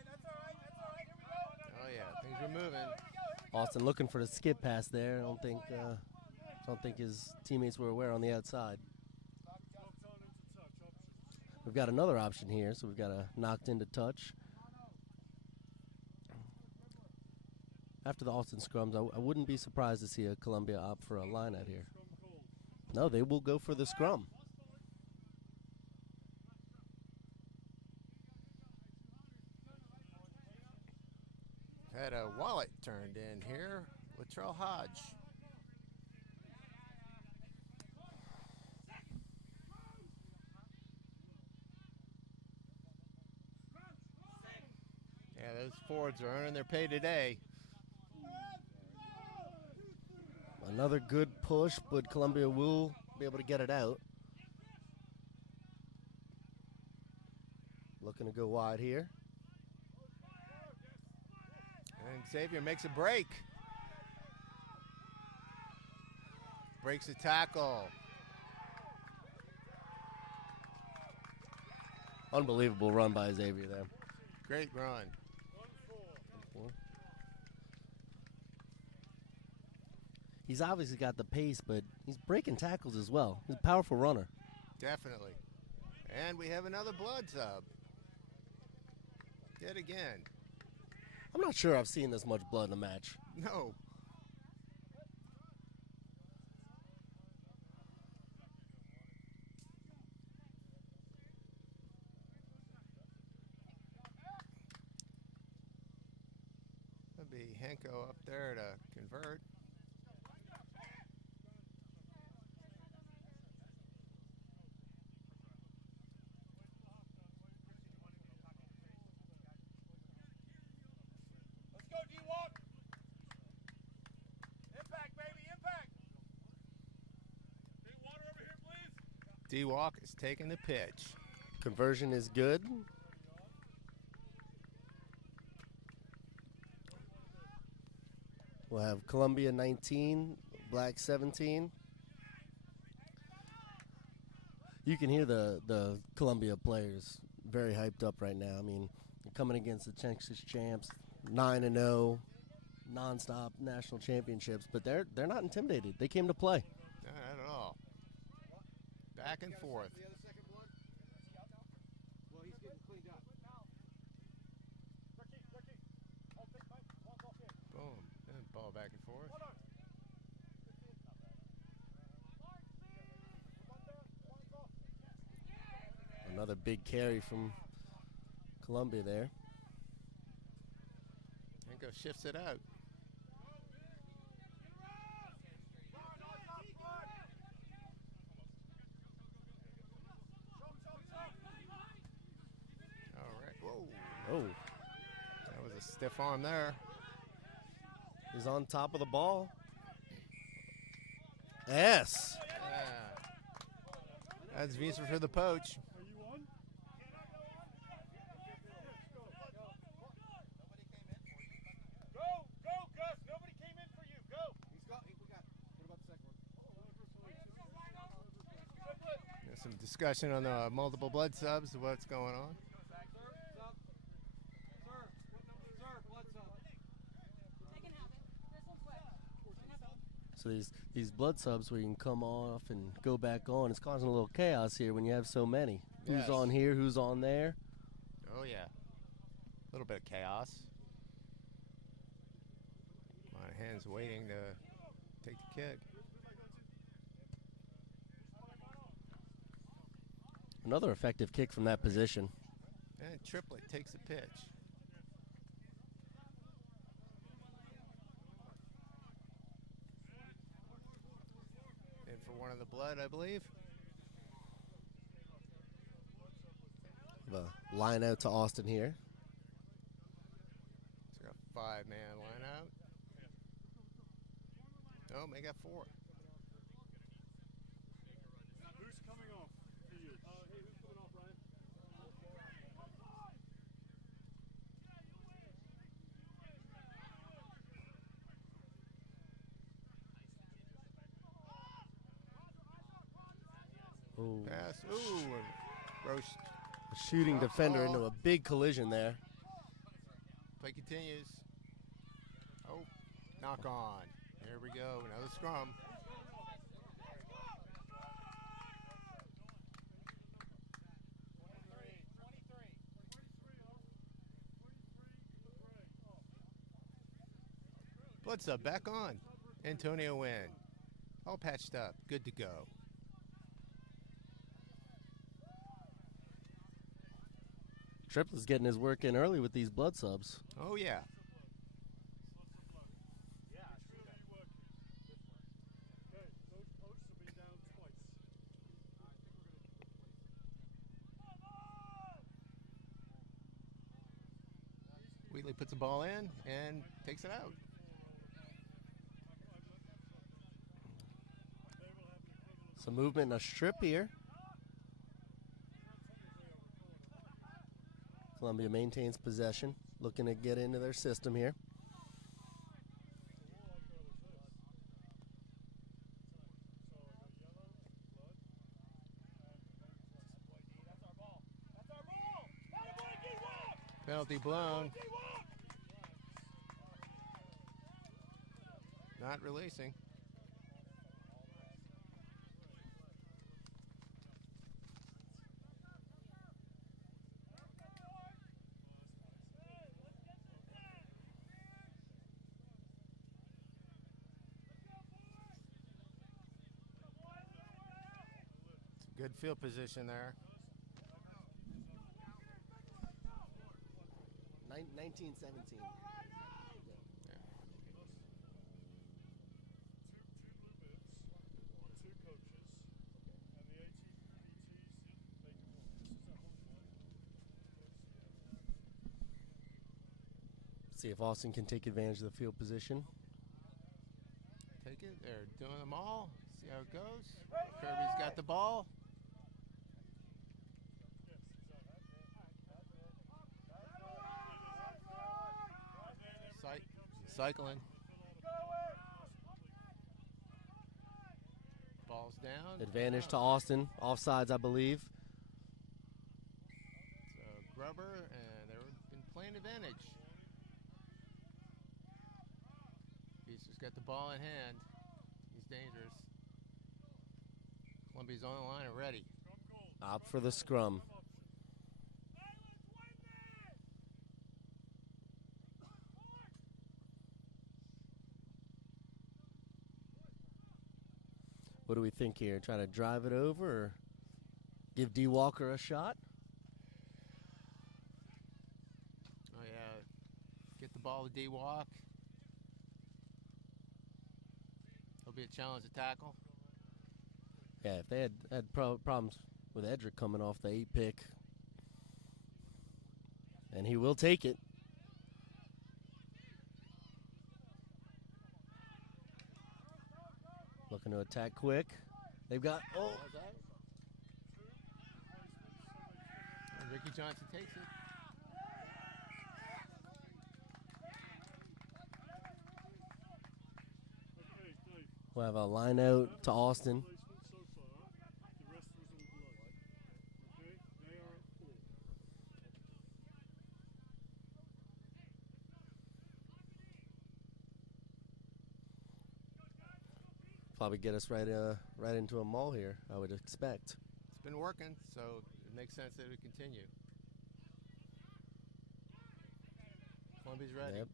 That's all right. Here we go. Oh, yeah. Things are moving. Austin looking for the skip pass there. I don't think his teammates were aware on the outside. Knocked on into touch. Option. We've got another option here, so we've got a knocked into touch. After the Austin scrums, I wouldn't be surprised to see a Columbia opt for a line out here. Scrum called. No, they will go for the scrum. Had a wallet turned in here. Latrell Hodge. Yeah, those forwards are earning their pay today. Another good push, but Columbia will be able to get it out. Looking to go wide here. And Xavier makes a break. Breaks a tackle. Unbelievable run by Xavier there. Great run. 1-4. He's obviously got the pace, but he's breaking tackles as well. He's a powerful runner. Definitely. And we have another blood sub. Yet again. I'm not sure I've seen this much blood in a match. No. That'll be Henko up there to convert. D-Walk is taking the pitch. Conversion is good. We'll have Columbia 19, Black 17. You can hear the Columbia players very hyped up right now. I mean, they're coming against the Texas champs, 9-0, nonstop national championships, but they're not intimidated. They came to play. Not at all. Back and forth. The other second blood? Well, he's getting cleaned up. Boom. And ball back and forth. Another big carry from Columbia there. Enko shifts it out. All right. Whoa. Oh, That was a stiff arm there. he's on top of the ball. Yes. Yeah. That's Visa for the poach. Are you on? Go, Gus. Nobody came in for you. Go. We got. What about the second one? There's some discussion on the multiple blood subs, what's going on. Sir, blood sub. So these blood subs where you can come off and go back on, it's causing a little chaos here when you have so many. Yes. Who's on here, who's on there. Oh, yeah. A little bit of chaos. Monahan's waiting to take the kick. Another effective kick from that position. And Triplet takes the pitch. In for one of the blood, I believe. The line out to Austin here. It's got a 5-man line out. Oh, they got 4. Who's coming off for you? Hey, who's coming off, Ryan? Oh, Pass. Ooh, and roast. shooting Drop defender ball. into a big collision there. Play continues. Oh, knock on. There we go. Another scrum. Blood sub back on. Antonio Wynn. All patched up. Good to go. Triplet's getting his work in early with these blood subs. Oh, yeah. Okay, those posts will be down twice. Wheatley puts the ball in and takes it out. Some movement and a strip here. Columbia maintains possession, looking to get into their system here. Penalty blown. Not releasing. Good field position there. 1917. Two coaches, and the ATPTs make a point. This is that one. See if Austin can take advantage of the field position. Take it. They're doing them all. See how it goes. Kirby's got the ball. cycling. Ball's down. Advantage to Austin. Offsides, I believe. It's a grubber, and they're in plain advantage. Beaster's got the ball in hand. He's dangerous. Columbia's on the line and ready. Opt for the scrum. What do we think here? Try to drive it over or give D. Walker a shot? Oh, yeah. Get the ball to D-Walk. It'll be a challenge to tackle. Yeah, if they had problems with Edric coming off the 8 pick. And he will take it. Looking to attack quick. They've got, oh. And Ricky Johnson takes it. We'll have a line out to Austin. So far, the rest was all blood. Okay, they are at 4. Probably get us right into a maul here, I would expect. It's been working, so it makes sense that it would continue. Columbia's ready. Yep.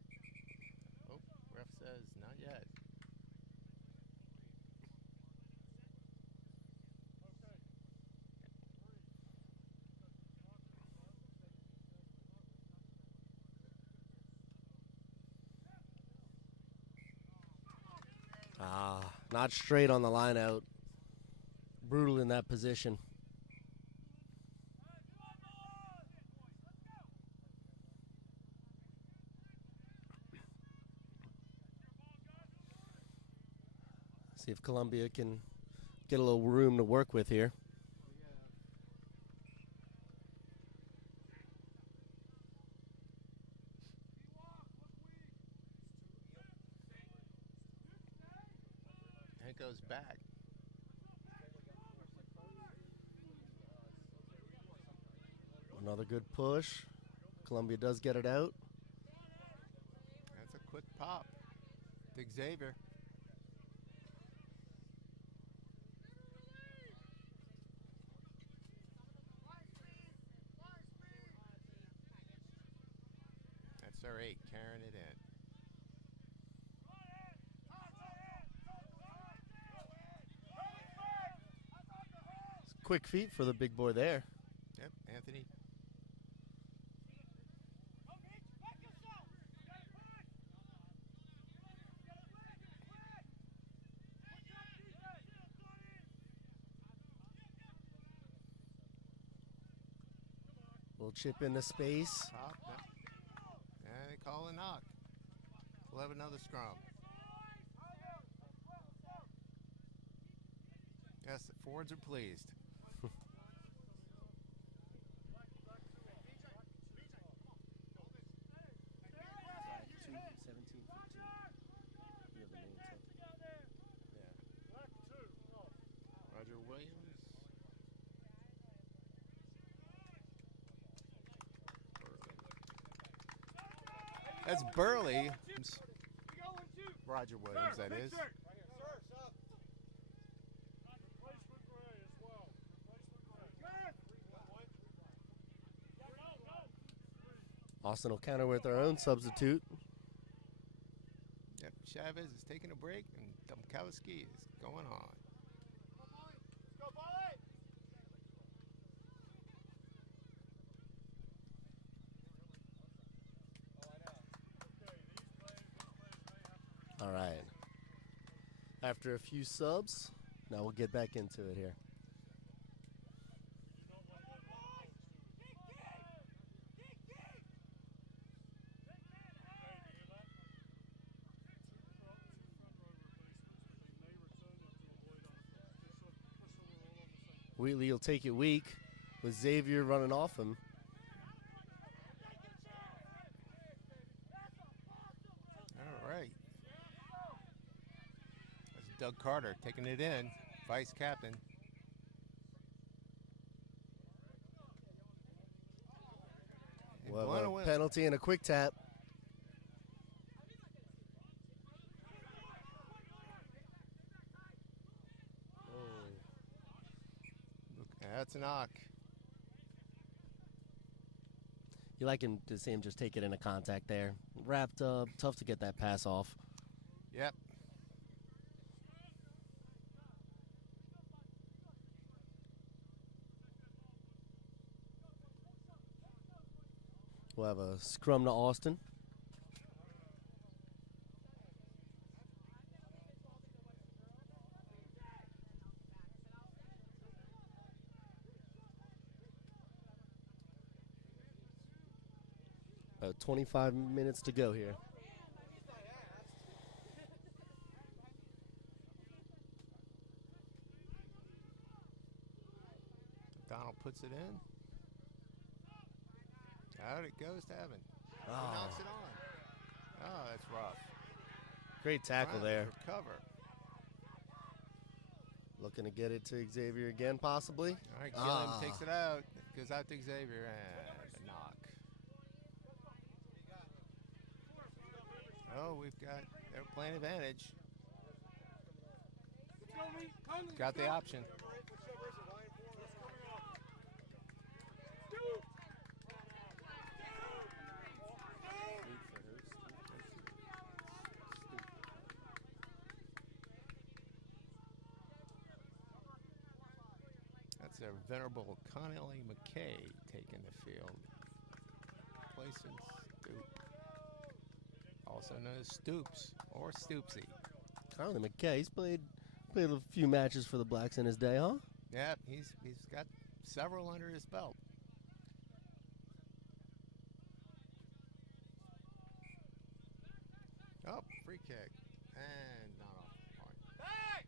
Oh, ref says not yet. Not straight on the line out. Brutal in that position. See if Columbia can get a little room to work with here. And it goes back. Another good push. Columbia does get it out. That's a quick pop. Big Xavier. That's our 8, carrying it in. Quick feet for the big boy there. Yep, Anthony. We'll chip into space. Pop. And they call a knock. We'll have another scrum. Yes, the forwards are pleased. Roger Williams. That's Burley. Roger Williams, that is. Austin will counter with their own substitute. Yep, Chavez is taking a break, and Domkowski is going on. All right. After a few subs, now we'll get back into it here. Wheatley will take it weak with Xavier running off him. Doug Carter taking it in, vice captain. And We'll going to have a win. penalty and a quick tap. That's a knock. You like him to see him just take it into contact there. Wrapped up, tough to get that pass off. Yep. We'll have a scrum to Austin. About 25 minutes to go here. Donald puts it in. Out it goes to Evan. He Oh, knocks it on. Oh, that's rough. great tackle Rhinos there. Recover. Looking to get it to Xavier again, possibly. All right, Gilliam takes it out. Goes out to Xavier and a knock. Oh, they're playing advantage. Got the option. That's a venerable Connelly McKay taking the field. Placing Stoop. Also known as Stoops or Stoopsy. Charlie McKay, he's played a few matches for the Blacks in his day, huh? Yep, he's got several under his belt. Oh, free kick. And not off the point.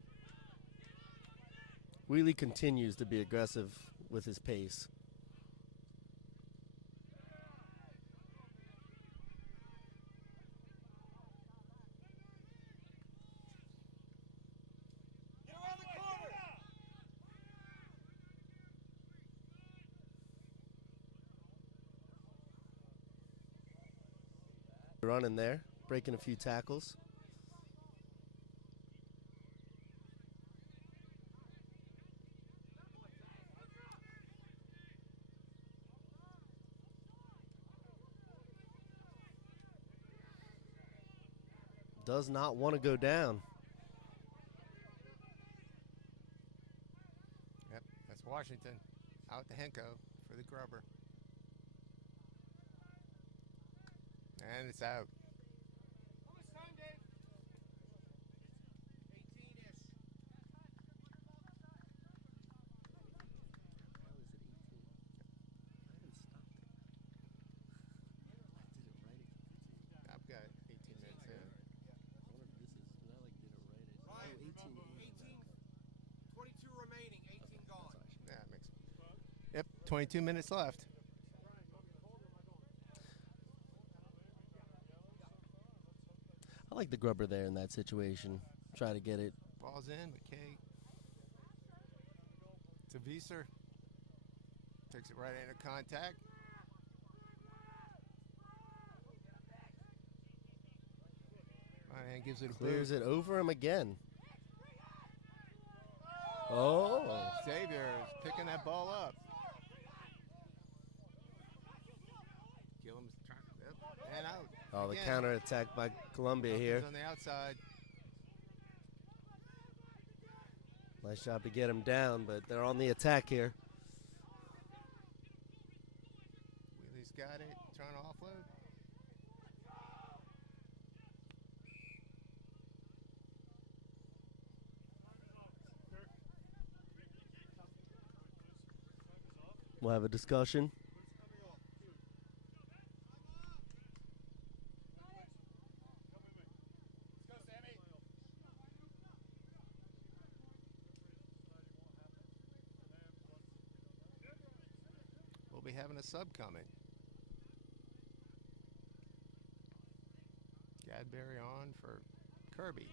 Wheatley continues to be aggressive with his pace. Get around the corner. Running there, breaking a few tackles. Does not want to go down. Yep, that's Washington. Out to Henko for the grubber. And it's out. How much time, Dave? 18-ish. I've got 18 minutes in. Ryan, 18, 22 remaining, 18 gone. Yeah, it makes. Yep, 22 minutes left. I like the grubber there in that situation. Try to get it. Ball's in, McKay. To Vieser. Takes it right into contact. Monahan gives it a Clears boot. it over him again. Oh. Xavier is picking that ball up. Gillum's trying. Yep, and out. Oh, the Again. counterattack by Columbia here. On the outside. Nice job to get him down, but they're on the attack here. Wheatley's got it. Trying to offload. We'll have a discussion. Let's go, Sammy. We'll be having a sub coming. Gadberry on for Kirby.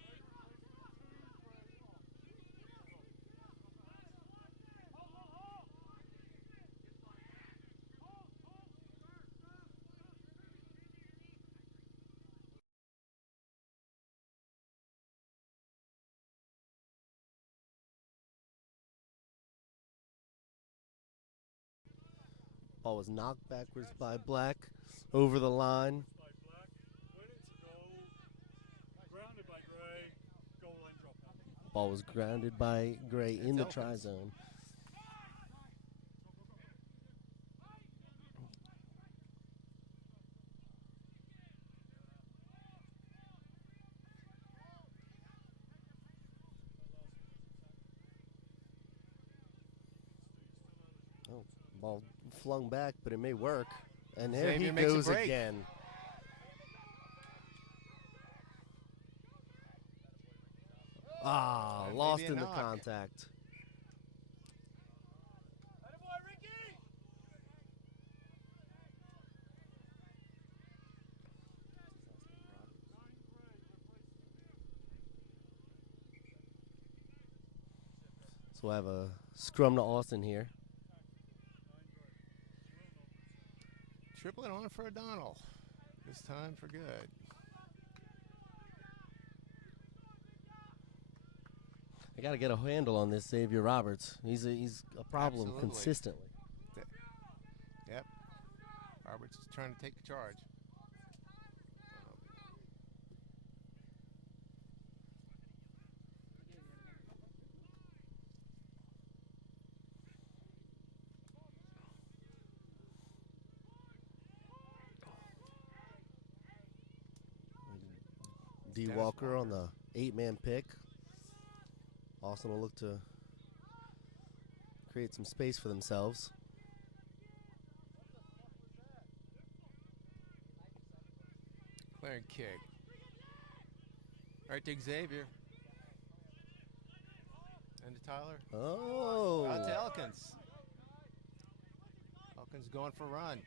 Ball was knocked backwards by Black over the line. By Black, went into goal, grounded by Gray, goal line drop back. Ball was grounded by Gray in the try Elkins. zone. Oh, ball flung back, but it may work. And there Xavier he makes a goes break. again. Ah, Maybe lost a in the knock. contact. Attaboy, Ricky! So we'll have a scrum to Austin here. Tripling on for O'Donnell. This time for good. I got to get a handle on this Xavier Roberts. He's a problem Absolutely. consistently. Yep. Roberts is trying to take charge. D. Dennis Walker on Walker. the 8-man pick. Austin will look to create some space for themselves. Clearing kick. Right to Xavier. And to Tyler. Oh. Out to Elkins. Elkins going for a run.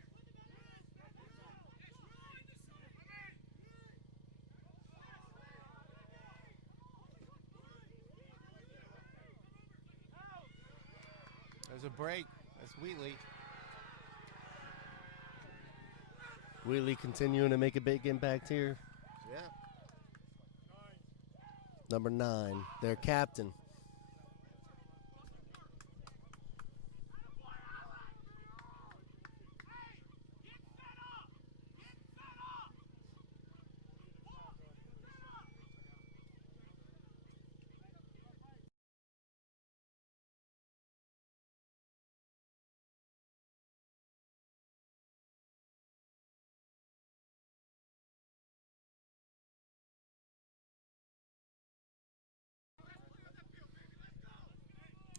There's a break. That's Wheatley. Wheatley continuing to make a big impact here. Yeah. Number 9, their captain.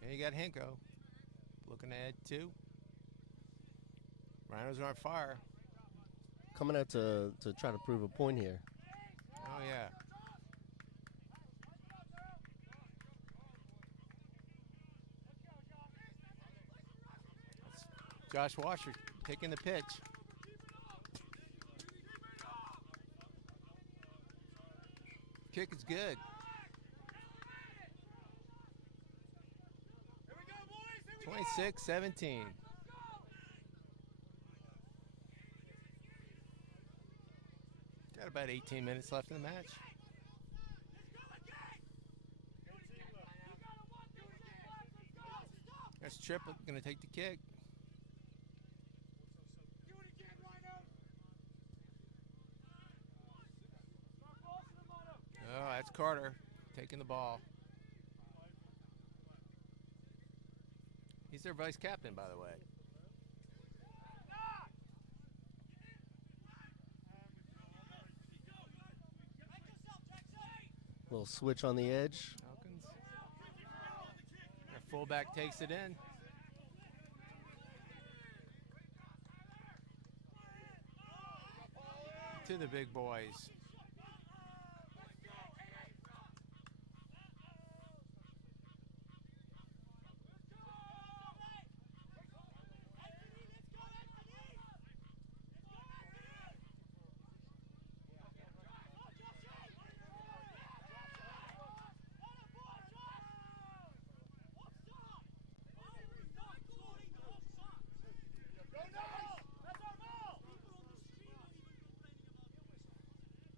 And you got Henko looking to add 2. Rhinos are on fire. Coming out to try to prove a point here. Oh, yeah. That's Josh Washer taking the pitch. Kick is good. 26-17. Got about 18 minutes left in the match. That's Triplett going to take the kick. Oh, that's Carter taking the ball. He's their vice captain, by the way. Little switch on the edge. Elkins. Their fullback takes it in. To the big boys.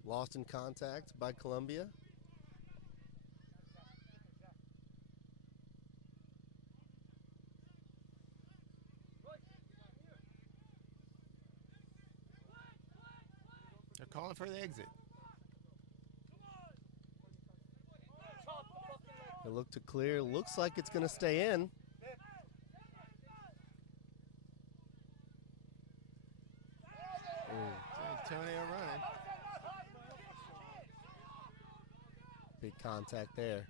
Lost in contact by Columbia. calling for the exit. They look to clear. Looks like it's going to stay in. Antonio running. Big contact there.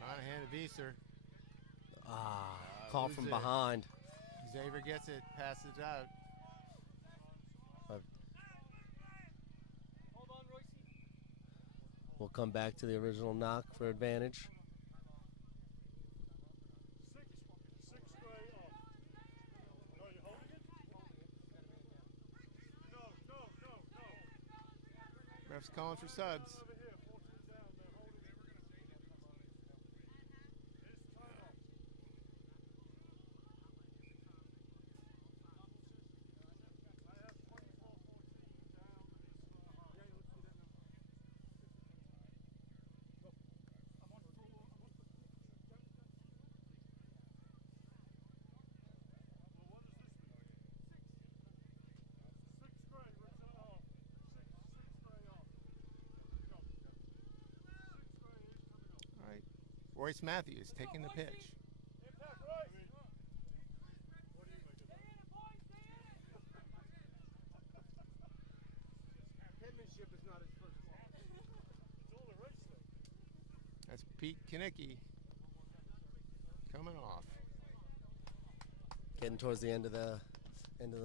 Monahan to Visser. Call from loses it. behind. Xavier gets it, passes it out. We'll come back to the original knock for advantage. Six straight off. No, you're holding it? No. Ref's calling for subs. Over here, 14 down. They're holding it. It's time off. I have 24-14 down. All right. Royce Matthews taking the pitch. Impact right. Penmanship is not his first fault. It's all the race though. That's Pete Kinnicky coming off. Getting towards the end of the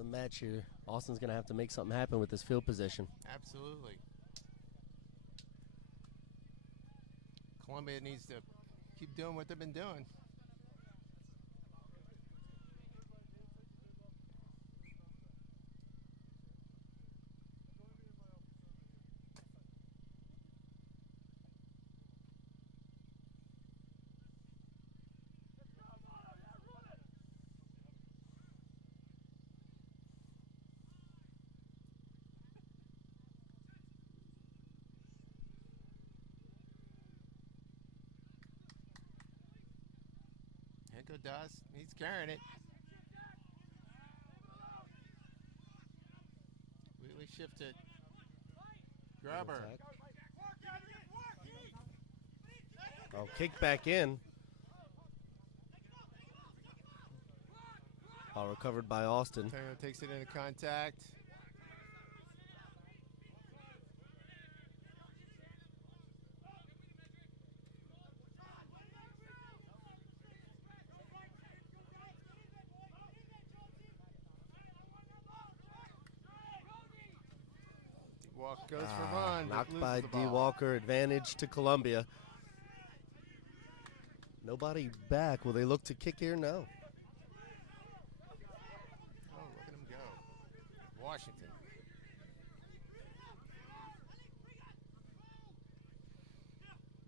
match here. Austin's going to have to make something happen with this field position. Absolutely. Columbia needs to keep doing what they've been doing. Henko does. He's carrying it. Wheatley shifted. Grubber. Oh, kick back in. Ball recovered by Austin. Antonio takes it into contact. Walk goes for run. but Knocked loses by the D. ball. Walker. Advantage to Columbia. Nobody back. Will they look to kick here? No. Oh, look at him go. Washington.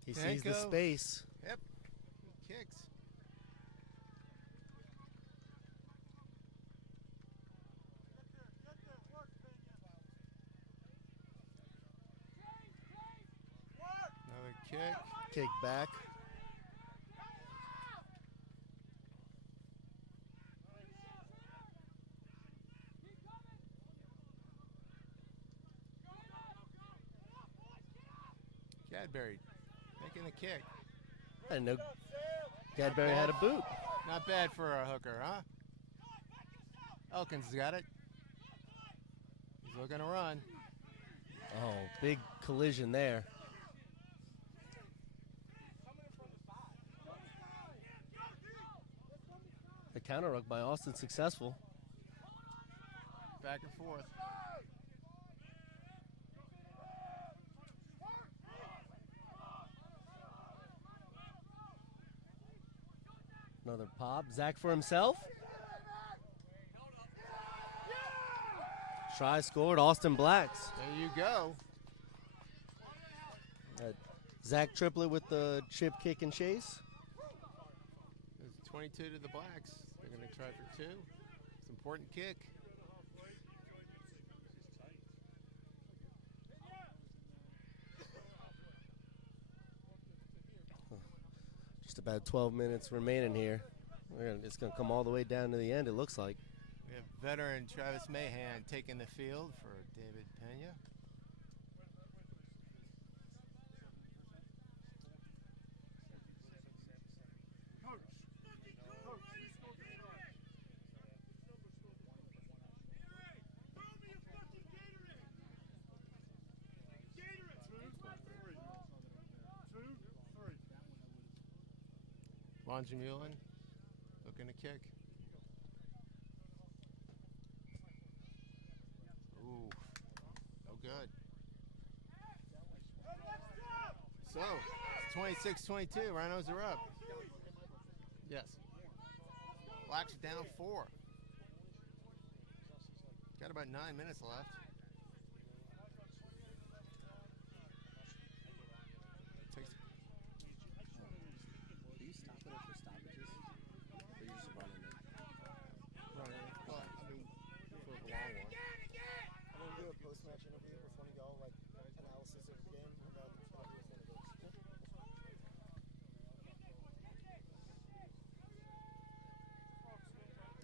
He sees the Henko. space. Yep. He kicks. Another kick. Kick back. Cadbury making the kick. I didn't know Gadberry had a boot. Not bad for a hooker, huh? Elkins got it. He's looking to run. Oh, big collision there. The counter ruck by Austin successful. Back and forth. Another pop. Zach for himself. Try scored. Austin Blacks. There you go. Zach triplet with the chip kick and chase. It's 22 to the Blacks. They're going to try for two. It's an important kick. Just about 12 minutes remaining here. It's going to come all the way down to the end, it looks like. We have veteran Travis Mahan taking the field for David Pena. Longemulin looking to kick. Ooh, no good. So, it's 26-22. Rhinos are up. Yes. Blacks are down 4. Got about 9 minutes left. Takes Do you stop it for stoppages? Or you just running it? running. Well, I mean, for the long one. I'm gonna do a post-match interview with one of y'all, like analysis of the game, and then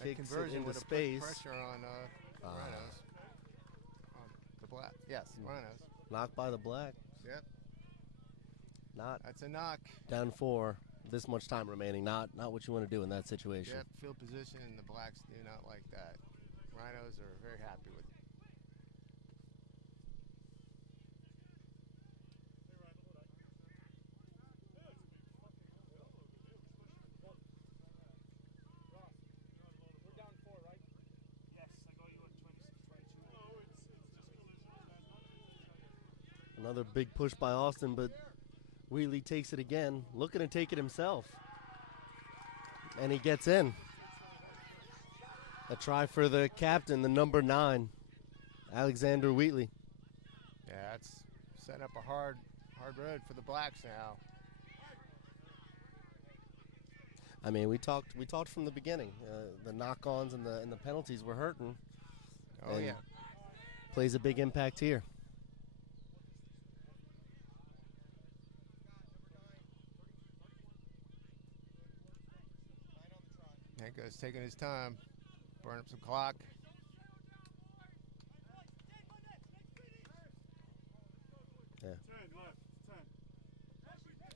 That Kicks it conversion into would have space. put pressure on Rhinos. The black. Yes, Rhinos. Knocked by the Black. Yep. Not That's a knock. down 4. This much time remaining. Not what you want to do in that situation. Yep. Field position. The Blacks do not like that. Rhinos are very happy with it. We're down 4, right? Yes, I got you at 26-22. Another big push by Austin, but Wheatley takes it again. Looking to take it himself. And he gets in. A try for the captain, the number 9, Alexander Wheatley. Yeah, that's setting up a hard road for the Blacks now. I mean, we talked from the beginning. The knock-ons and the penalties were hurting. Oh, And yeah. Plays a big impact here. Hanko's taking his time. Burn up some clock. Yeah. 10 left.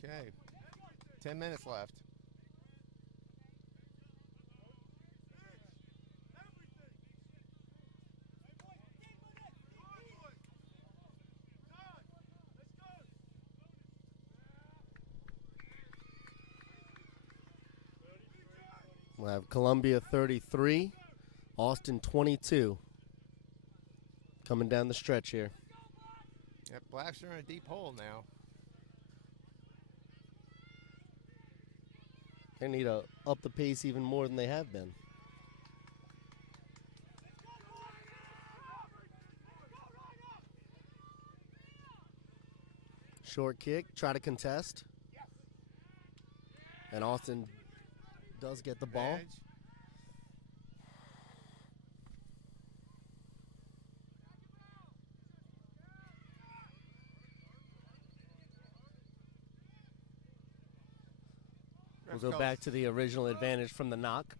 10. Okay. 10 minutes left. We'll have Columbia 33, Austin 22. Coming down the stretch here. Yep, Blacks are in a deep hole now. They need to up the pace even more than they have been. Short kick, try to contest. And Austin does get the ball. Advantage. We'll go back to the original advantage from the knock.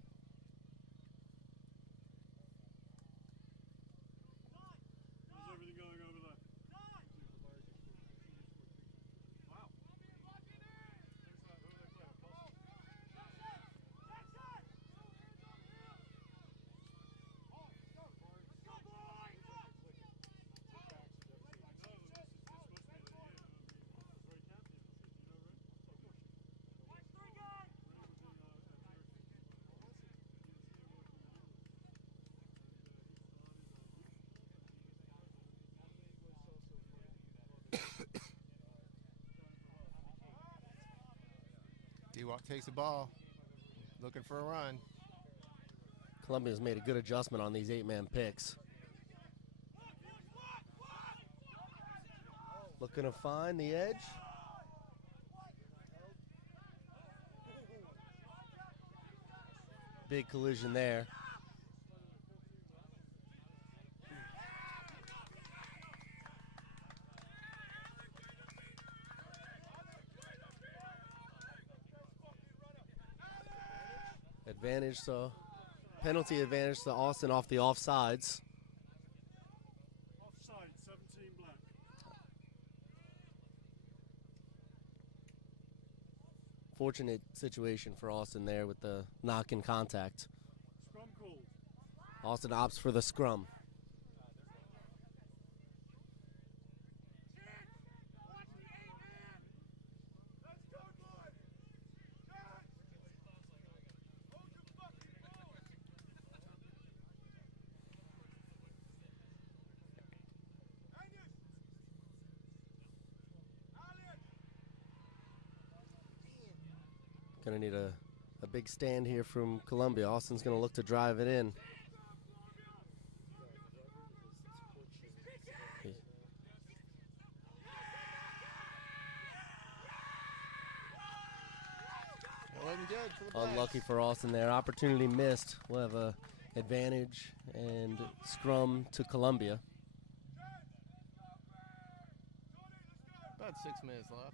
How's everything going over there? Wow. D-Walk takes the ball. Looking for a run. Columbia's made a good adjustment on these 8-man picks. Looking to find the edge. Big collision there. Advantage, so penalty advantage to Austin off the offsides. Offside, 17 black. Fortunate situation for Austin there with the knock in contact. Scrum called. Austin opts for the scrum. Let's go, boy! Catch! Hold your fucking ball! Angus! Alex! Gonna need a big stand here from Columbia. Austin's gonna look to drive it in. It wasn't good for the Blacks. Unlucky for Austin there. Opportunity missed. We'll have a advantage and scrum to Columbia. About 6 minutes left.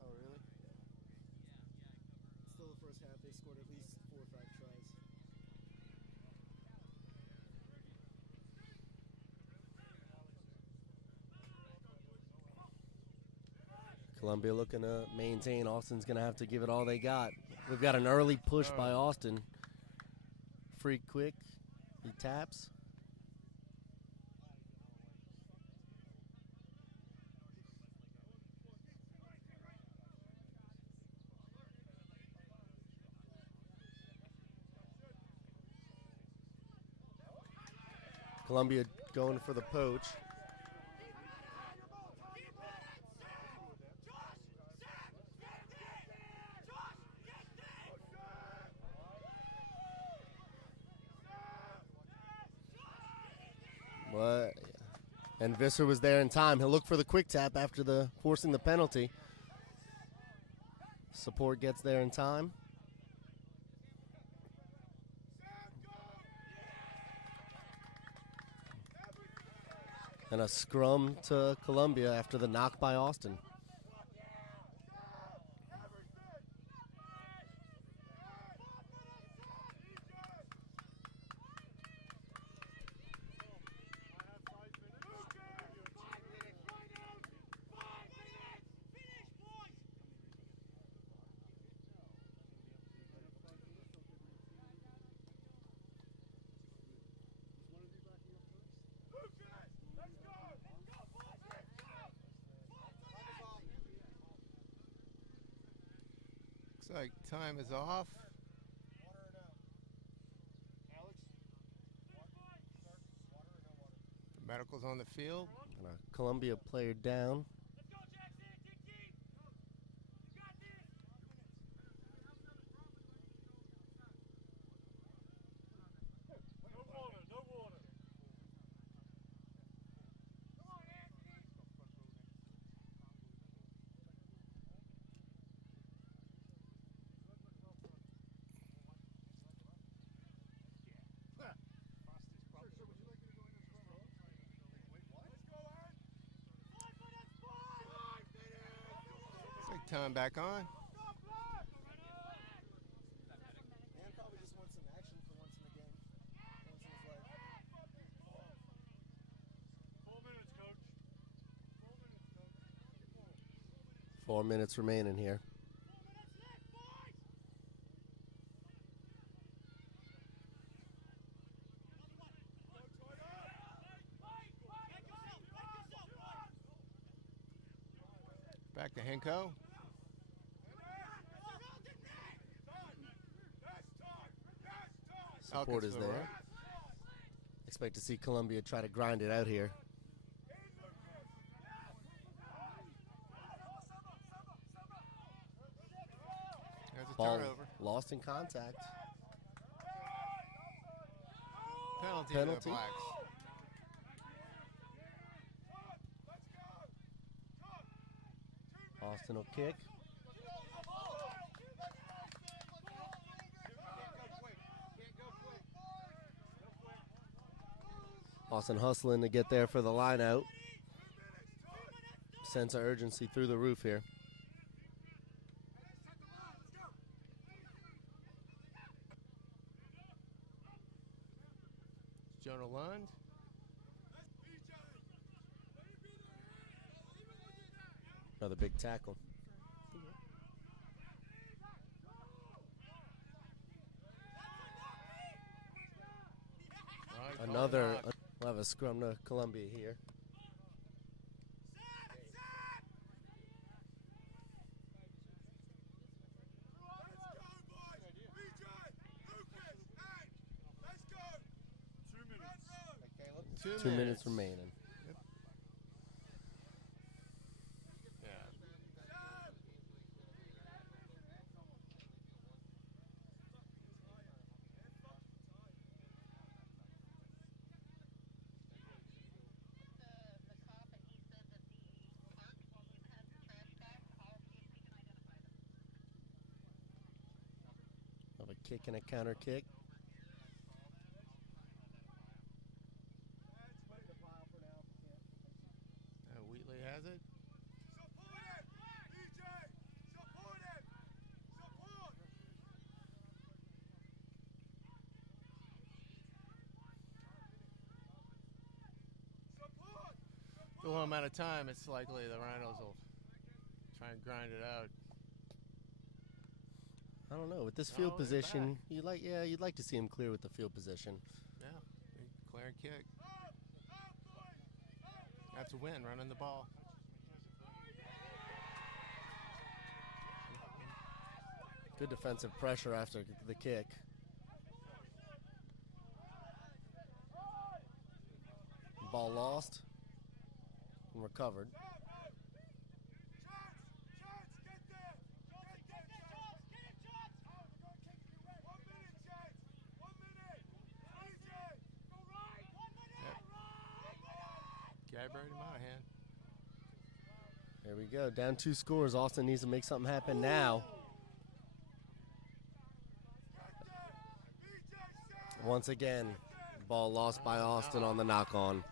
Oh, really? Still the first half, they scored at least 4 or 5 tries. Columbia looking to maintain. Austin's going to have to give it all they got. We've got an early push by Austin. Free quick. He taps. Columbia going for the poach. What? And Visser was there in time. He'll look for the quick tap after the forcing the penalty. Support gets there in time. And a scrum to Columbia after the knock by Austin. Looks like time is off. Medical's on the field. And a Columbia player down. No water, no water. Looks like time back on. Man probably just wants some action for once in the game. Once in his life. 4 minutes, coach. 4 minutes, coach. 4 minutes remaining here. Back to Henko. Support is there. Expect to see Columbia try to grind it out here. There's a Ball turnover. lost in contact. Penalty to Penalty. the Blacks. Austin will kick. Austin hustling to get there for the line out. Sense of urgency through the roof here. Jonah Lund. Another big tackle. Another, we'll have a scrum to Columbia here. Two minutes remaining. Yep. Yeah. Have a kick and a counter kick. Wheatley has it. The one amount of time, it's likely the Rhinos will try and grind it out. I don't know. With this field Oh, they're position, you'd like to see him clear with the field position. Yeah, big clear and kick. That's a win, running the ball. Good defensive pressure after the kick. Ball lost and recovered. Gabriel Monahan. There we go. Down 2 scores. Austin needs to make something happen now. Once again, ball lost by Austin on the knock-on.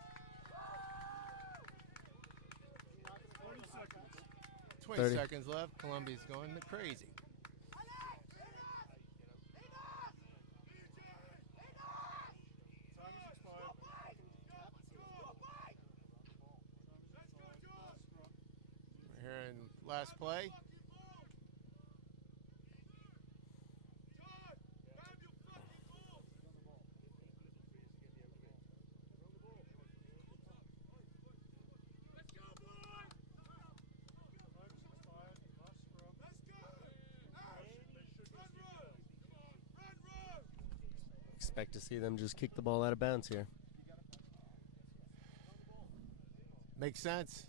20 30. seconds left. Columbia's going crazy. We're here in last play. Expect to see them just kick the ball out of bounds here. Makes sense.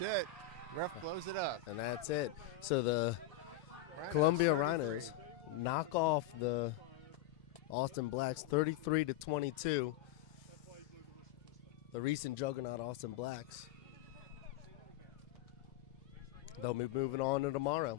That's it. Ref blows it up. And that's it. So the Rhinos, Columbia 33. Rhinos knock off the Austin Blacks 33-22. The recent juggernaut Austin Blacks. They'll be moving on to tomorrow.